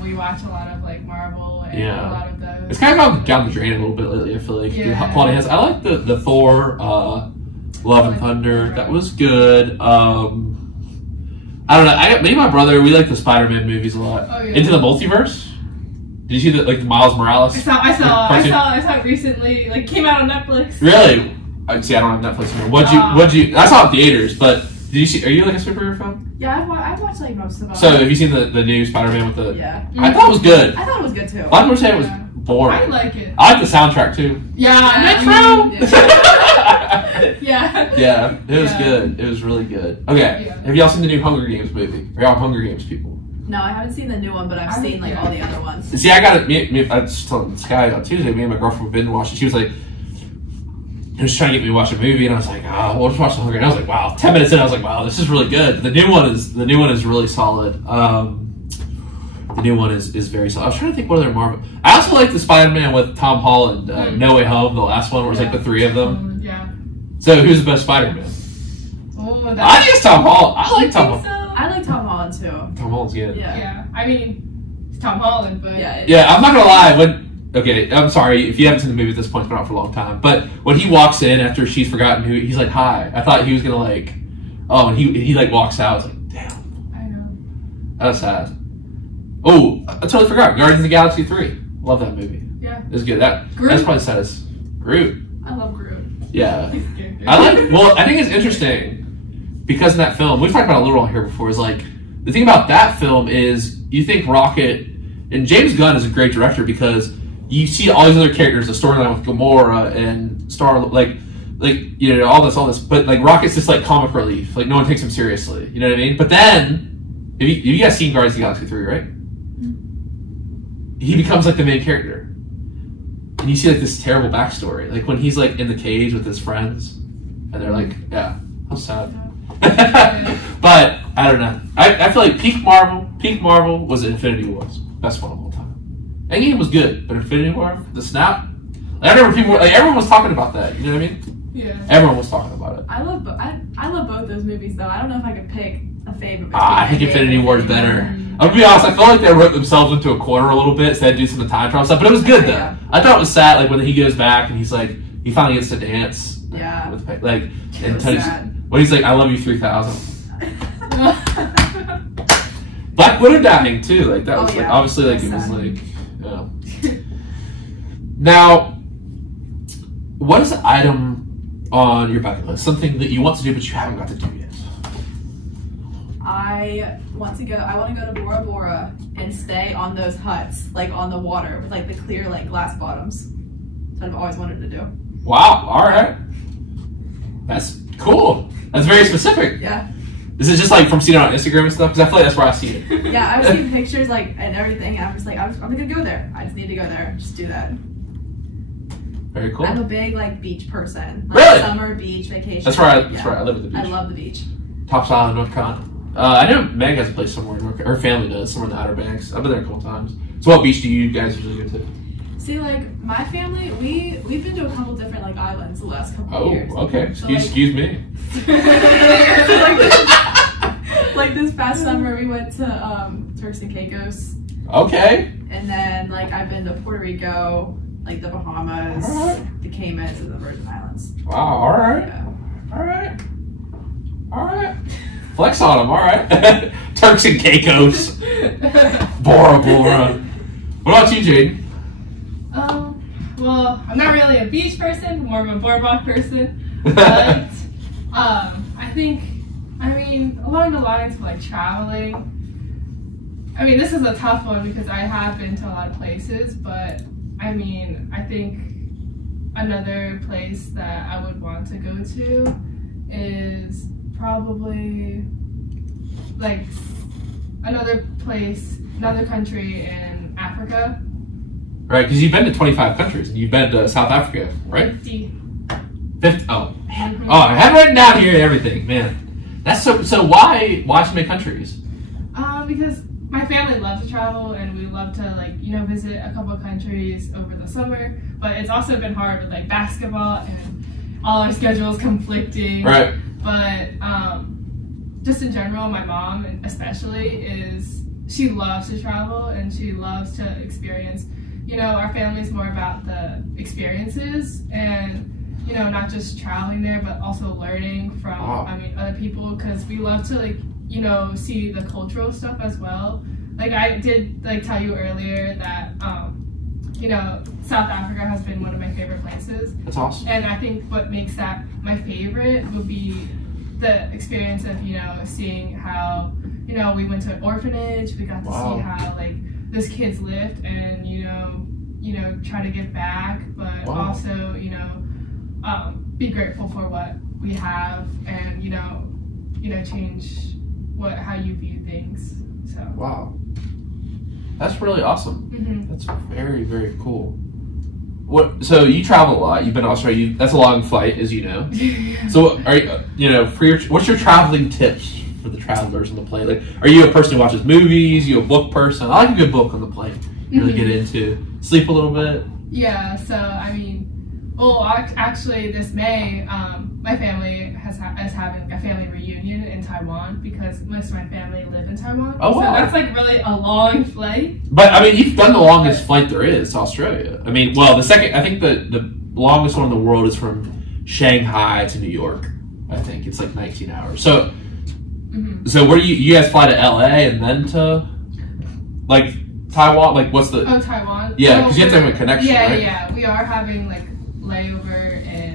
we watch a lot of Marvel and Yeah. a lot of those. It's kind of gone down the drain a little bit lately. I feel like the quality has. I like the Thor, Love and Thunder. That was good. I don't know. Me and my brother, we like the Spider-Man movies a lot. Oh, yeah. Into the Multiverse. Did you see the Miles Morales? I saw it recently. Came out on Netflix. Really? See, I don't have Netflix anymore. What'd you? I saw it in theaters, but did you see? Are you like a superhero fan? Yeah, I've watched most of them. So have you seen the new Spider-Man with the? Yeah. I thought it was good. I thought it was good too. A lot of people say it was boring. I like it. I like the soundtrack too. Yeah. Yeah, it was good. It was really good. Okay, Yeah. have y'all seen the new Hunger Games movie? Are y'all Hunger Games people? No, I haven't seen the new one, but I've seen like all the other ones. See, I got it. I just told this guy on Tuesday. Me and my girlfriend were binge watching. She was like, he was trying to get me to watch a movie, and I was like, oh, we'll just watch The Hunger. And I was like, wow. 10 minutes in, I was like, wow, this is really good. The new one is really solid. The new one is very solid. I was trying to think what other Marvel. I also like the Spider-Man with Tom Holland, No Way Home, the last one, where it's like the three of them. Yeah. So who's the best Spider-Man? Oh, I think it's Tom Holland. I like Tom Holland. I like Tom Holland too. Tom Holland's good. Yeah. I mean, it's Tom Holland, but yeah. I'm not gonna lie. Okay, I'm sorry if you haven't seen the movie at this point. It's been out for a long time. But when he walks in after she's forgotten who, he's like, "Hi." I thought he was gonna like, oh, and he like walks out. I was like, damn. I know. That was sad. Oh, I totally forgot. Guardians of the Galaxy 3. Love that movie. Yeah. It was good. That's probably saddest. Groot. I love Groot. Yeah. I think it's interesting because in that film, we've talked about it a little on here before, is like, the thing about that film is you think Rocket, and James Gunn is a great director because you see all these other characters, the storyline with Gamora and Star, like you know, all this, but like Rocket's just like comic relief. Like no one takes him seriously. You know what I mean? But then, have you guys seen Guardians of the Galaxy 3, right? He becomes like the main character. And you see like this terrible backstory. Like when he's like in the cage with his friends and they're like, yeah, how sad. But I don't know. I feel like peak Marvel was Infinity Wars. Best one of all time. Endgame was good, but Infinity War, the snap. I remember people everyone was talking about that. You know what I mean? Yeah. Everyone was talking about it. I love both those movies though. I don't know if I could pick a favorite. I think Infinity War is better. I'm gonna be honest, I feel like they wrote themselves into a corner a little bit, so they had to do some of the time travel stuff, but it was good though. Yeah. I thought it was sad, like when he goes back and he's like, he finally gets to dance. Yeah. With like, and Tony's, when he's like, I love you 3000. Black Widow dying too, like that was like, obviously like, it was like, yeah. Now, what is an item on your bucket list? Something that you want to do but you haven't got to do yet? I want to go to Bora Bora and stay on those huts, like on the water with like the clear like glass bottoms. That's what I've always wanted to do. Wow, alright. That's cool. That's very specific. Yeah. Is it just like from seeing it on Instagram and stuff? Because I feel like that's where I see it. Yeah, I've seen pictures like and everything, and I'm just like, I'm gonna go there. I just need to go there. Just do that. Very cool. I'm a big like beach person. Like, really? Summer beach vacation. That's right. I live at the beach. I love the beach. Tops Island, North Carolina. I know Meg has a place somewhere. Her family does somewhere in the Outer Banks. I've been there a couple times. So, what beach do you guys usually go to? See, like my family, we've been to a couple different like islands the last couple of years. Oh, okay. So, Excuse me. Like this past summer, we went to Turks and Caicos. Okay. And then like I've been to Puerto Rico, like the Bahamas, the Caymans, and the Virgin Islands. Wow. All right. Yeah. All right. Flex on them. All right. Turks and Caicos. Bora Bora. What about you, Jaden? Well, I'm not really a beach person, more of a boardwalk person. But I think, along the lines of like traveling, this is a tough one because I have been to a lot of places, but I think another place that I would want to go to is probably like another country in Africa. Right, because you've been to 25 countries. You've been to South Africa, right? 50. Oh, man. Oh, I have it written down here and everything, man. That's so why so many countries? Because my family loves to travel and we love to visit a couple of countries over the summer. But it's also been hard with like basketball and all our schedules conflicting. Right. But just in general, my mom especially she loves to travel and she loves to experience. Our family's more about the experiences and, not just traveling there, but also learning from, other people, because we love to, see the cultural stuff as well. Like, I did, tell you earlier that, South Africa has been one of my favorite places. That's awesome. And I think what makes that my favorite would be the experience of, seeing how, we went to an orphanage, we got to see how, this kids lived and, try to give back, but also, be grateful for what we have and, change how you view things. So. Wow. That's really awesome. Mm-hmm. That's very, very cool. So you travel a lot. You've been to Australia. That's a long flight, as you know. Yeah. So are you, what's your traveling tips for the travelers on the plane? Like, are you a person who watches movies? You a book person? I like a good book on the plane. Really get into sleep a little bit. Yeah. So I mean, well, actually, this May, my family is having a family reunion in Taiwan because most of my family live in Taiwan. Oh, wow. So that's like really a long flight. But I mean, you've done the longest flight there is to Australia. I mean, well, I think the longest one in the world is from Shanghai to New York. I think it's like 19 hours. So, so where do you guys fly to LA and then to like Taiwan? Like, what's the? Oh, Taiwan. Yeah, because you have to have a connection, yeah, right? Yeah, we are having like layover in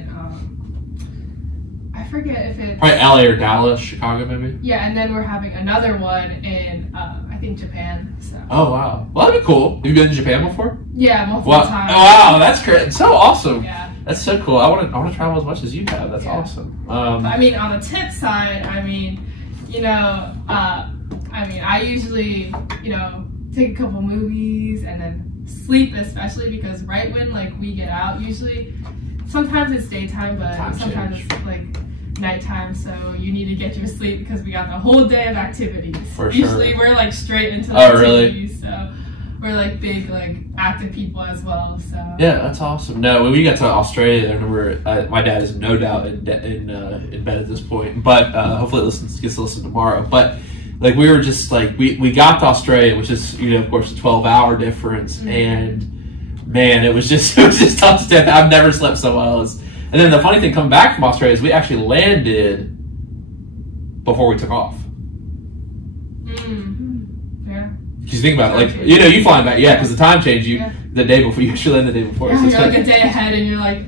I forget if it's Probably LA or Dallas, Chicago, maybe. Yeah, and then we're having another one in I think Japan. So. Oh wow, well that'd be cool. Have you been to Japan before? Yeah, multiple Wow, times. wow, that's great. It's so awesome. Yeah. That's so cool. I want to travel as much as you have. That's awesome. But, I mean, on the tip side, I mean, I usually, take a couple movies and then sleep, especially because right when like we get out, usually, sometimes it's daytime, but sometimes it's like nighttime. So you need to get your sleep because we got the whole day of activities. For sure. Usually we're like straight into the activities, so we're like big like active people as well. So yeah, that's awesome. No, when we got to Australia, I remember my dad is no doubt in bed at this point, but hopefully gets to listen tomorrow. But like we were just like we got to Australia, which is of course a 12-hour difference, and man, it was just tough to death. I've never slept so well as. And then the funny thing coming back from Australia is we actually landed before we took off. Yeah. Because you think about it, like you flying back, because the time change. The day before you actually land the day before. Yeah, so you're like a day ahead, and you're like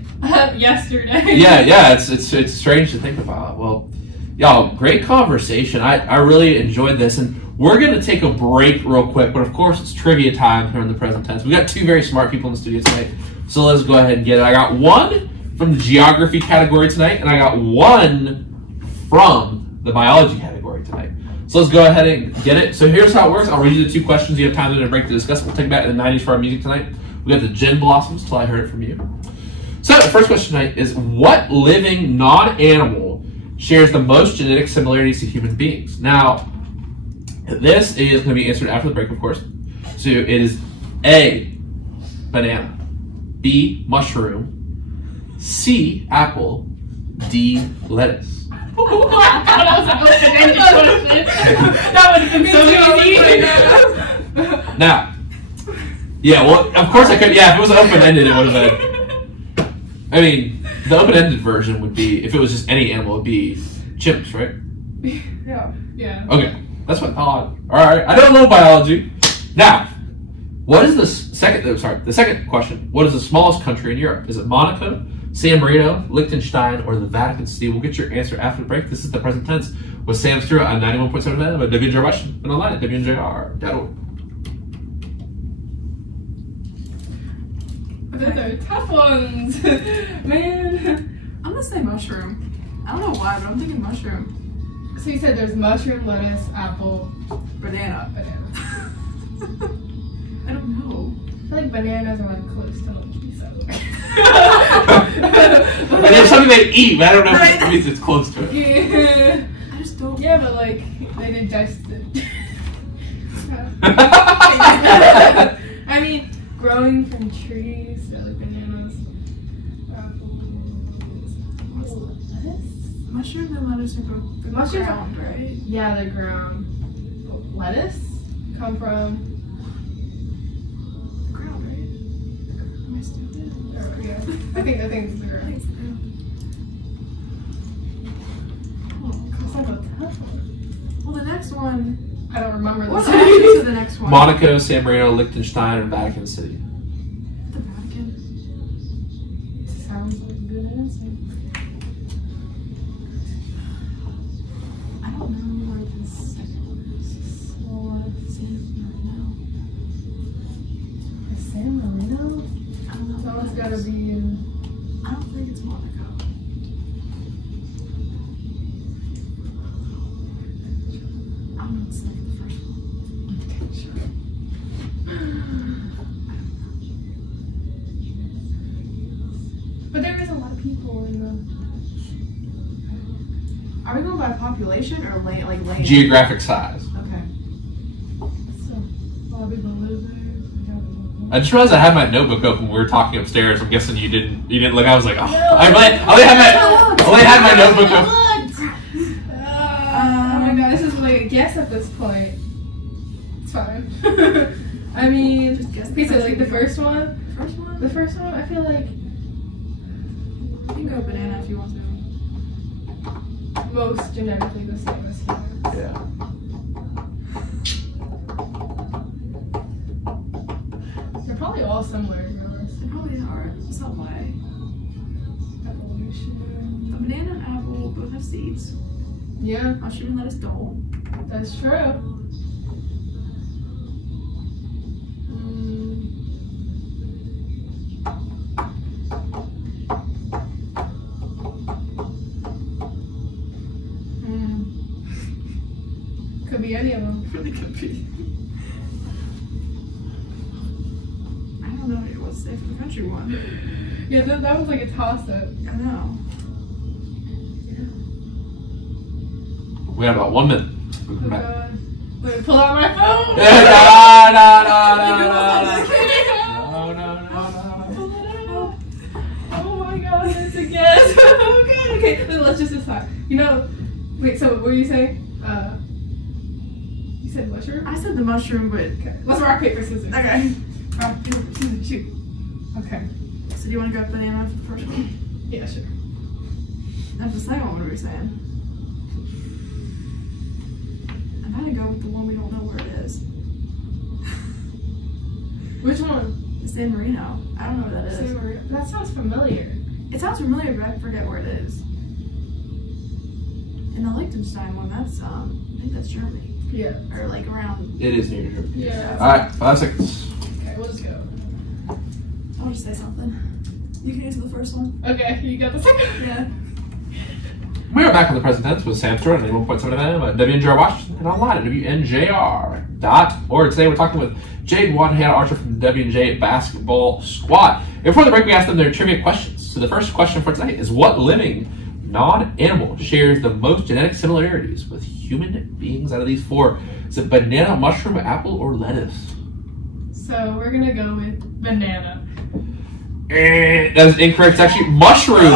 yesterday. Yeah. It's strange to think about. Well, y'all, great conversation. I really enjoyed this, and we're gonna take a break real quick. But of course, it's trivia time here in the present tense. We got two very smart people in the studio tonight, so let's go ahead and get it. I got one from the geography category tonight, and I got one from the biology category tonight. So let's go ahead and get it. So here's how it works. I'll read you the two questions. You have time to break to discuss. We'll take back to the 90s for our music tonight. We got the Gin Blossoms, till I heard it from you. So the first question tonight is, what living non-animal shares the most genetic similarities to human beings? Now, this is going to be answered after the break, of course. So it is A, banana, B, mushroom, C, apple, D, lettuce. Oh, I thought it was an open-ended question. That would have been so easy. Now, well, of course I could. Yeah, if it was open-ended, it would have been. I mean, the open-ended version would be, if it was just any animal, it would be chimps, right? Yeah. Okay, that's what I thought. All right, I don't know biology. Now, what is the second? The second question. What is the smallest country in Europe? Is it Monaco, San Marino, Liechtenstein, or the Vatican City? We'll get your answer after the break. This is the present tense with Sam Stewart on 91.7 FM at WNJR Washington and online at WNJR.org. Those are tough ones, man. I'm gonna say mushroom. I don't know why, but I'm thinking mushroom. So you said there's mushroom, lettuce, apple, Banana. I don't know. I feel like bananas are like close to monkeys. So. And there's something they eat, but I don't know if it means it's close to it. Yeah. I just don't. Yeah, but like they digest it. I mean, growing from trees, so like bananas, apples, lettuce. Mushroom and lettuce are both the Mushrooms are- ground, right? Yeah, the ground. Lettuce come from. The ground, right? Am I stupid? Yeah, I think it's the ground. It's like a tough one. Well, the next one. I don't remember What's the the answer to the next one? Monaco, San Marino, Liechtenstein, and Vatican City. The Vatican. Sounds like a good answer. I don't know where the second one is. San Marino. San Marino? I don't know. That what one's that gotta is. be in. I don't think it's Monaco. I don't know what's like the first one. Are we going by population or land? Geographic size. Okay. So, Bobby the Loser. I just realized I had my notebook open when we were talking upstairs. I'm guessing you didn't look. I was like, oh. No. I only had my notebook open. Oh my god, this is like a guess at this point. It's fine. I mean, Just guess. okay, so like the first one? First one? The first one, I feel like You can go banana if you want to. most genetically the same as humans. Yeah. They're probably all similar to yours. They probably are. Some way. Evolution. A banana and apple both have seeds. Yeah, Mushroom and lettuce don't. that's true. Could be any of them. Really could be. I don't know what's safe for the country one. Yeah, that was like a toss-up. I know. We have about 1 minute. Oh god. Wait, pull out my phone! No. Oh my god, it's a guess. Oh god, okay, let's just decide. You know, wait, so what were you saying? You said mushroom? I said the mushroom, but Okay, let's rock, paper, scissors. okay. Rock, paper, scissors, shoot. Okay. So do you want to go with banana for the first one? Yeah, sure. That's the second one. What are we saying? I'm gonna go with the one we don't know where it is. Which one? The San Marino. I don't know where that is. San Maria. That sounds familiar. It sounds familiar, but I forget where it is. And the Liechtenstein one, that's I think that's Germany. Yeah. Or like around. It is near Europe. Yeah. All right, 5 seconds. Okay, we'll just go. I'll just say something. You can answer the first one. Okay, you got the second? Yeah. We are back on the present tense with Sam Stewart on 81.7 FM at WNJR Washington and online at WNJR.org. Today we're talking with Jaden and Hannah Archer from the WNJ basketball squad. And before the break, we asked them their trivia questions. So the first question for tonight is, what living non-animal shares the most genetic similarities with human beings out of these 4? Is it banana, mushroom, apple, or lettuce? So we're gonna go with banana. That is incorrect. It's actually mushroom.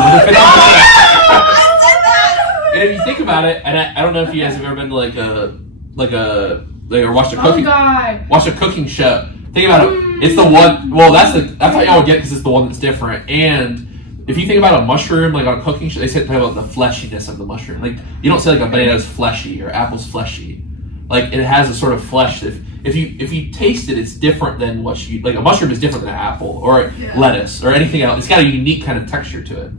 And if you think about it, and I don't know if you guys have ever been to or watched a Oh god. cooking show. Think about it. It's the one. Well, that's how y'all would get, because it's the one that's different. And if you think about a mushroom, like on a cooking show, they say about the fleshiness of the mushroom. Like you don't say like a banana's fleshy or apple's fleshy. Like it has a sort of flesh. If you taste it, it's different than what you like. A mushroom is different than an apple or lettuce or anything else. It's got a unique kind of texture to it.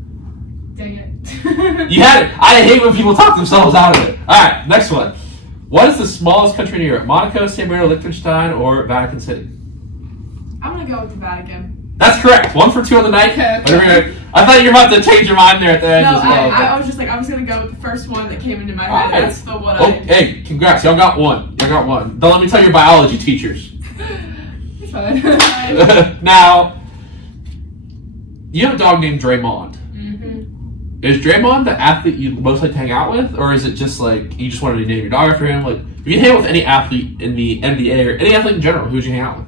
Dang it. You had it. I hate when people talk themselves out of it. All right, next one. What is the smallest country in Europe? Monaco, San Marino, Liechtenstein, or Vatican City? I'm gonna go with the Vatican. That's correct. 1 for 2 on the night. Okay. I thought you were about to change your mind there at the end No, as well. I was just like, I was gonna go with the first one that came into my head. Alright. That's the one Oh, hey, congrats. Y'all got one. Don't let me tell your biology teachers. It's fine. Now, you have a dog named Draymond. Mm-hmm. Is Draymond the athlete you most like to hang out with, or is it just like you just wanted to name your dog after him? Like, if you hang out with any athlete in the NBA or any athlete in general, who would you hang out with?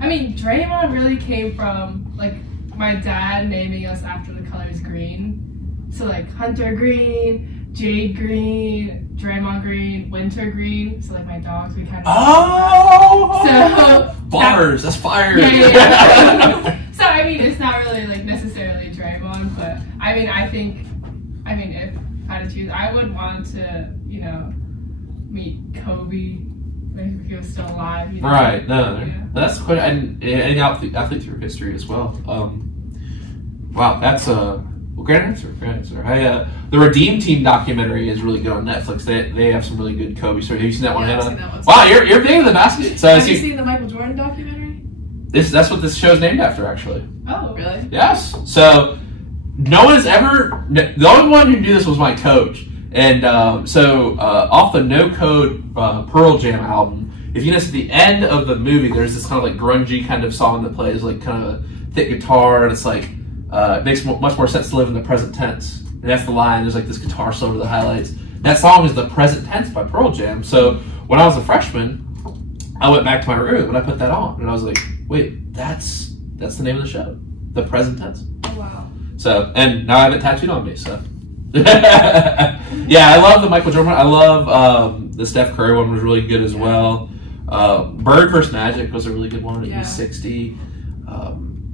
I mean, Draymond really came from like my dad naming us after the colors green. So like Hunter Green, Jade Green, Draymond Green, Winter Green. So like my dogs, we kind of. Oh! So bars. That's fire. Yeah. So I mean, it's not really like necessarily Draymond, but I mean, if I had to choose, I would want to, meet Kobe if he was still alive. Right. No. Yeah. That's quite and athlete through history as well. Wow, that's great answer. The Redeem Team documentary is really good on Netflix. They have some really good Kobe stories. Have you seen that one, Yeah, I've Hannah? seen that one. Wow, you're big in the basket. So Have you seen the Michael Jordan documentary? that's what this show's named after, actually. Oh, Really? Yes. So no one's ever. The only one who knew this was my coach. And off the No Code Pearl Jam album, if you notice at the end of the movie, there's this kind of like grungy kind of song that plays like kind of a thick guitar, and it's like it makes much more sense to live in the present tense. and that's the line. There's like this guitar solo to the highlights. That song is The Present Tense by Pearl Jam. So when I was a freshman, I went back to my room and I put that on, and I was like, wait, that's the name of the show, The Present Tense. Oh, wow. So, and now I have it tattooed on me, so. Yeah, I love the Michael Jordan one. I love the Steph Curry one was really good as well. Bird vs. Magic was a really good one at E60.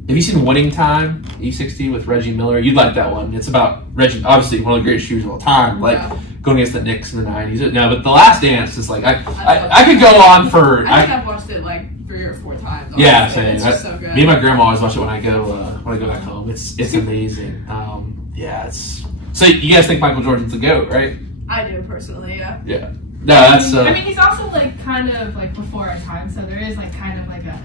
Have you seen Winning Time, E60 with Reggie Miller? You'd like that one. It's about Reggie, obviously one of the greatest shooters of all time, like going against the Knicks in the 90s. No, but The Last Dance is like, I could go on for... I think I've watched it like 3 or 4 times. Honestly. Yeah, same. It's just so good. Me and my grandma always watch it when I go back home. It's amazing. Yeah, it's... So you guys think Michael Jordan's the GOAT, right? I do, personally, yeah. Yeah. No, that's... I mean, he's also like kind of like before our time, so there is like kind of like a...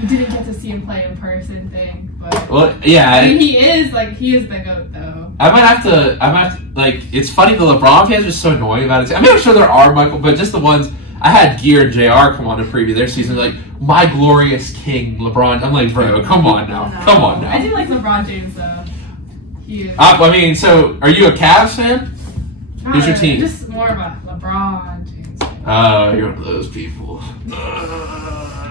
You didn't get to see him play in person thing, but... Well, yeah. I mean, he is the GOAT, though. I might have to, like, it's funny, the LeBron fans are just so annoying about it. I mean, I'm sure there are, Michael, but just the ones... I had Gear and JR come on to preview their season, like, my glorious king, LeBron. I'm like, bro, come on now. No. Come on now. I do like LeBron James, though. He is. I mean, so, are you a Cavs fan? Who's your team? Just more of a LeBron James fan. Oh, you're one of those people.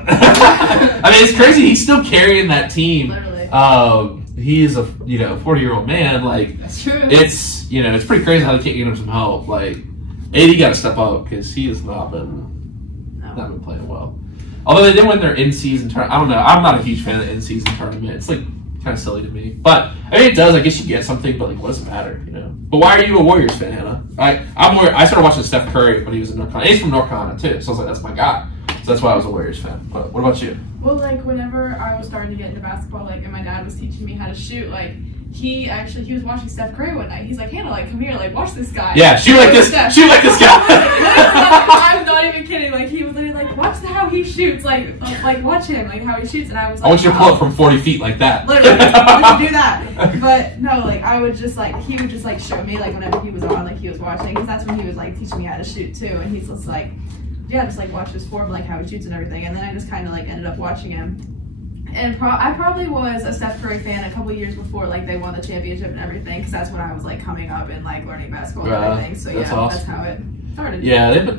I mean, it's crazy. He's still carrying that team. Literally. He is a 40-year-old man. Like, That's true. it's it's pretty crazy how they can't get him some help. Like, AD got to step up because he has not been playing well. Although they did win their in-season tournament. I don't know. I'm not a huge fan of the in-season tournament. It's like kind of silly to me. But I mean, it does. I guess you get something, but like, what does it matter? But why are you a Warriors fan, Hannah? I started watching Steph Curry when he was in North Carolina. He's from North Carolina too, so I was like, that's my guy. So that's why I was a Warriors fan. But what about you? Well, like, whenever I was starting to get into basketball, like, and my dad was teaching me how to shoot, like, he was watching Steph Curry one night. He's like, Hannah, like, come here, like, watch this guy. Yeah, shoot like this. Shoot like this guy. I'm not even kidding. Like, he was literally like, watch how he shoots. Like watch him, like, how he shoots. And I was like, I want you to pull up from 40 feet like that. Literally, I would do that. But no, like, I would just like, he would just like show me, like, whenever he was on, like, he was watching, because that's when he was like teaching me how to shoot too. And he's just like, yeah, just like watch his form, like how he shoots and everything. And then I just kind of like ended up watching him. And I probably was a Steph Curry fan a couple years before, like, they won the championship and everything, because that's when I was like coming up and like learning basketball and everything. So yeah, awesome. That's how it started. Yeah, they've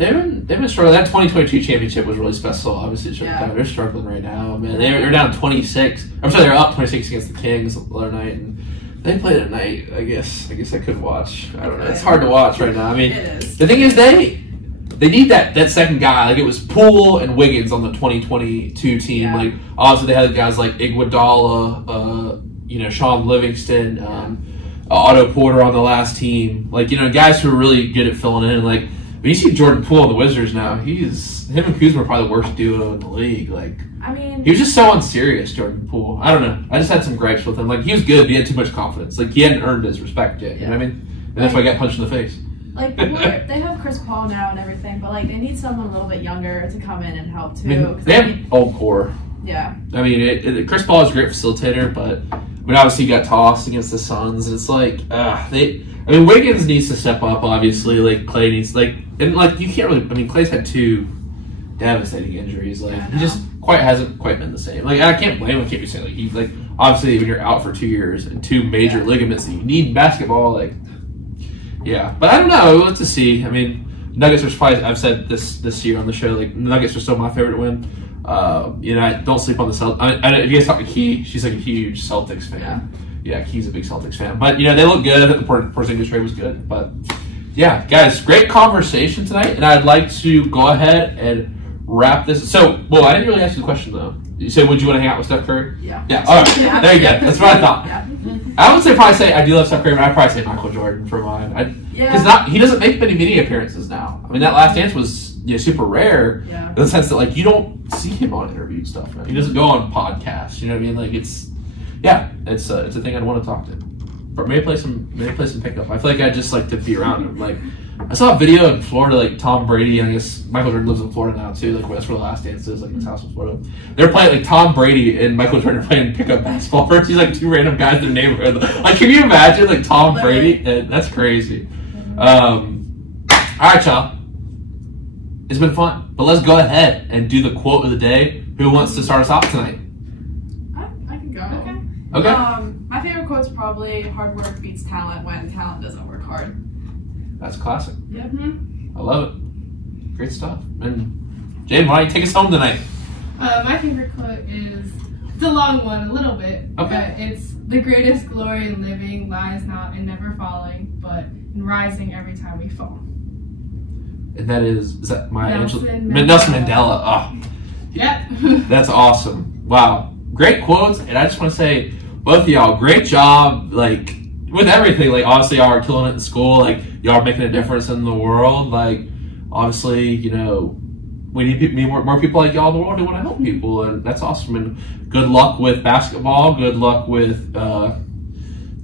been struggling. That 2022 championship was really special. Obviously, Yeah. They're struggling right now. Man, they're down 26. I'm sorry, they're up 26 against the Kings the other night, and they played at night. I guess I could watch. I don't know. It's hard to watch right now. I mean, It is. the thing is they need that second guy. Like, it was Poole and Wiggins on the 2022 team. Yeah. Like, obviously they had guys like Iguodala, Sean Livingston, Otto Porter on the last team. Like, guys who are really good at filling in. Like, when you see Jordan Poole on the Wizards now, him and Kuzma are probably the worst duo in the league. Like, I mean, he was just so unserious, Jordan Poole. I don't know. I just had some gripes with him. Like, he was good, but he had too much confidence. Like, he hadn't earned his respect yet. You know what I mean? And that's why he got punched in the face. like, they have Chris Paul now and everything, but like they need someone a little bit younger to come in and help too. I mean, they have old core. Yeah. I mean, Chris Paul is a great facilitator, but obviously he got tossed against the Suns, and it's like, Wiggins needs to step up, obviously. Like, Klay needs, like, and like, you can't really, I mean, Klay's had 2 devastating injuries. Like, he just hasn't quite been the same. Like, I can't blame him, can't be saying, like, obviously when you're out for 2 years and 2 major ligaments that you need in basketball, like, yeah. But I don't know, we'll have to see. I mean, Nuggets are probably, I've said this year on the show, like, Nuggets are still my favorite to win. I don't sleep on the Celtics. If you guys talk to Key, she's like a huge Celtics fan. Yeah, Key's a big Celtics fan. But, they look good. I think the Porzingis trade was good. But, yeah, guys, great conversation tonight. And I'd like to go ahead and wrap this. So, I didn't really ask you the question, though. You said, would you want to hang out with Steph Curry? Yeah. Yeah, all right. Yeah. There you go. That's what I thought. Yeah. I would probably say I do love Steph Curry, but I'd probably say Michael Jordan for mine. He doesn't make many media appearances now. I mean, that Last Dance was super rare in the sense that, like, you don't see him on interview and stuff. Man. He doesn't go on podcasts. You know what I mean? Like, it's a thing I'd want to talk to. But maybe play some pickup. I feel like I'd just like to be around him. Like, I saw a video in Florida, like Tom Brady, and I guess Michael Jordan lives in Florida now too. Like, that's where the Last Dance is. Like, his house in Florida. They're playing, like, Tom Brady and Michael Jordan are playing pickup basketball versus like 2 random guys in the neighborhood. Like, can you imagine, like, Tom Brady? That's crazy. All right, y'all. It's been fun, but let's go ahead and do the quote of the day. Who wants to start us off tonight? I can go. Okay. My favorite quote quote's probably hard work beats talent when talent doesn't work hard. That's classic. Yep. I love it. Great stuff. And Jaden, why don't you take us home tonight? My favorite quote is, it's a long one, a little bit. Okay. But it's, the greatest glory in living lies not in never falling, but in rising every time we fall. And that is that my Nelson Nelson Mandela. Oh, Yep. that's awesome. Wow. Great quotes. And I just want to say, both of y'all, great job. Like, with everything. Like, obviously, y'all are killing it in school. Like, y'all are making a difference in the world. Like, obviously, you know, we need more people like y'all in the world who want to help people. And that's awesome. And good luck with basketball. Good luck with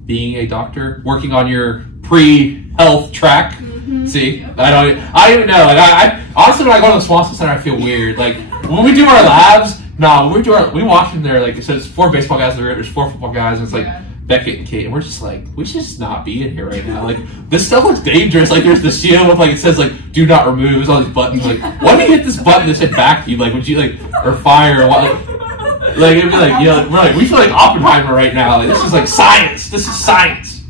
being a doctor. Working on your pre-health track. Mm-hmm. See, I don't even know. Like, I honestly, when I go to the Swanson Center, I feel weird. Like, when we do our labs, we watch them there. Like, it says 4 baseball guys, there's 4 football guys, and it's like Beckett and Kate, and we're just like, we should just not be in here right now. Like, this stuff looks dangerous. Like, there's the shield with, like, it says, like, do not remove. There's all these buttons. Like, why do you hit this button that said back to you? Like, would you, like, or fire, or what? Like, it'd be like, you know, we're like, we feel like Oppenheimer right now. Like, this is like science. This is science.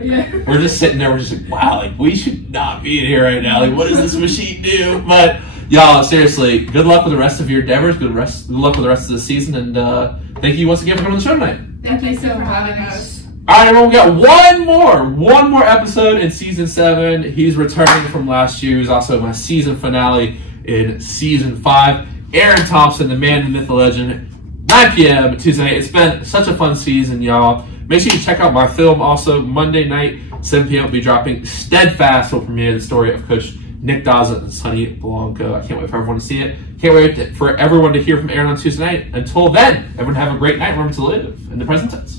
Yeah. We're just sitting there, we're just like, wow, like, we should not be in here right now. Like, what does this machine do? But, y'all, seriously, good luck with the rest of your endeavors. Good luck with the rest of the season. And thank you once again for coming on the show tonight. Thank you so for much. having us. All right, everyone, we got one more episode in season 7. He's returning from last year. He's also my season finale in season 5. Aaron Thompson, the man, the myth, the legend. 9 p.m. Tuesday night. It's been such a fun season, y'all. Make sure you check out my film also. Monday night, 7 p.m. will be dropping. Steadfast will premiere the story of Coach Nick Dawson and Sonny Blanco. I can't wait for everyone to see it. Can't wait for everyone to hear from Aaron on Tuesday night. Until then, everyone have a great night. Remember to live in the present tense.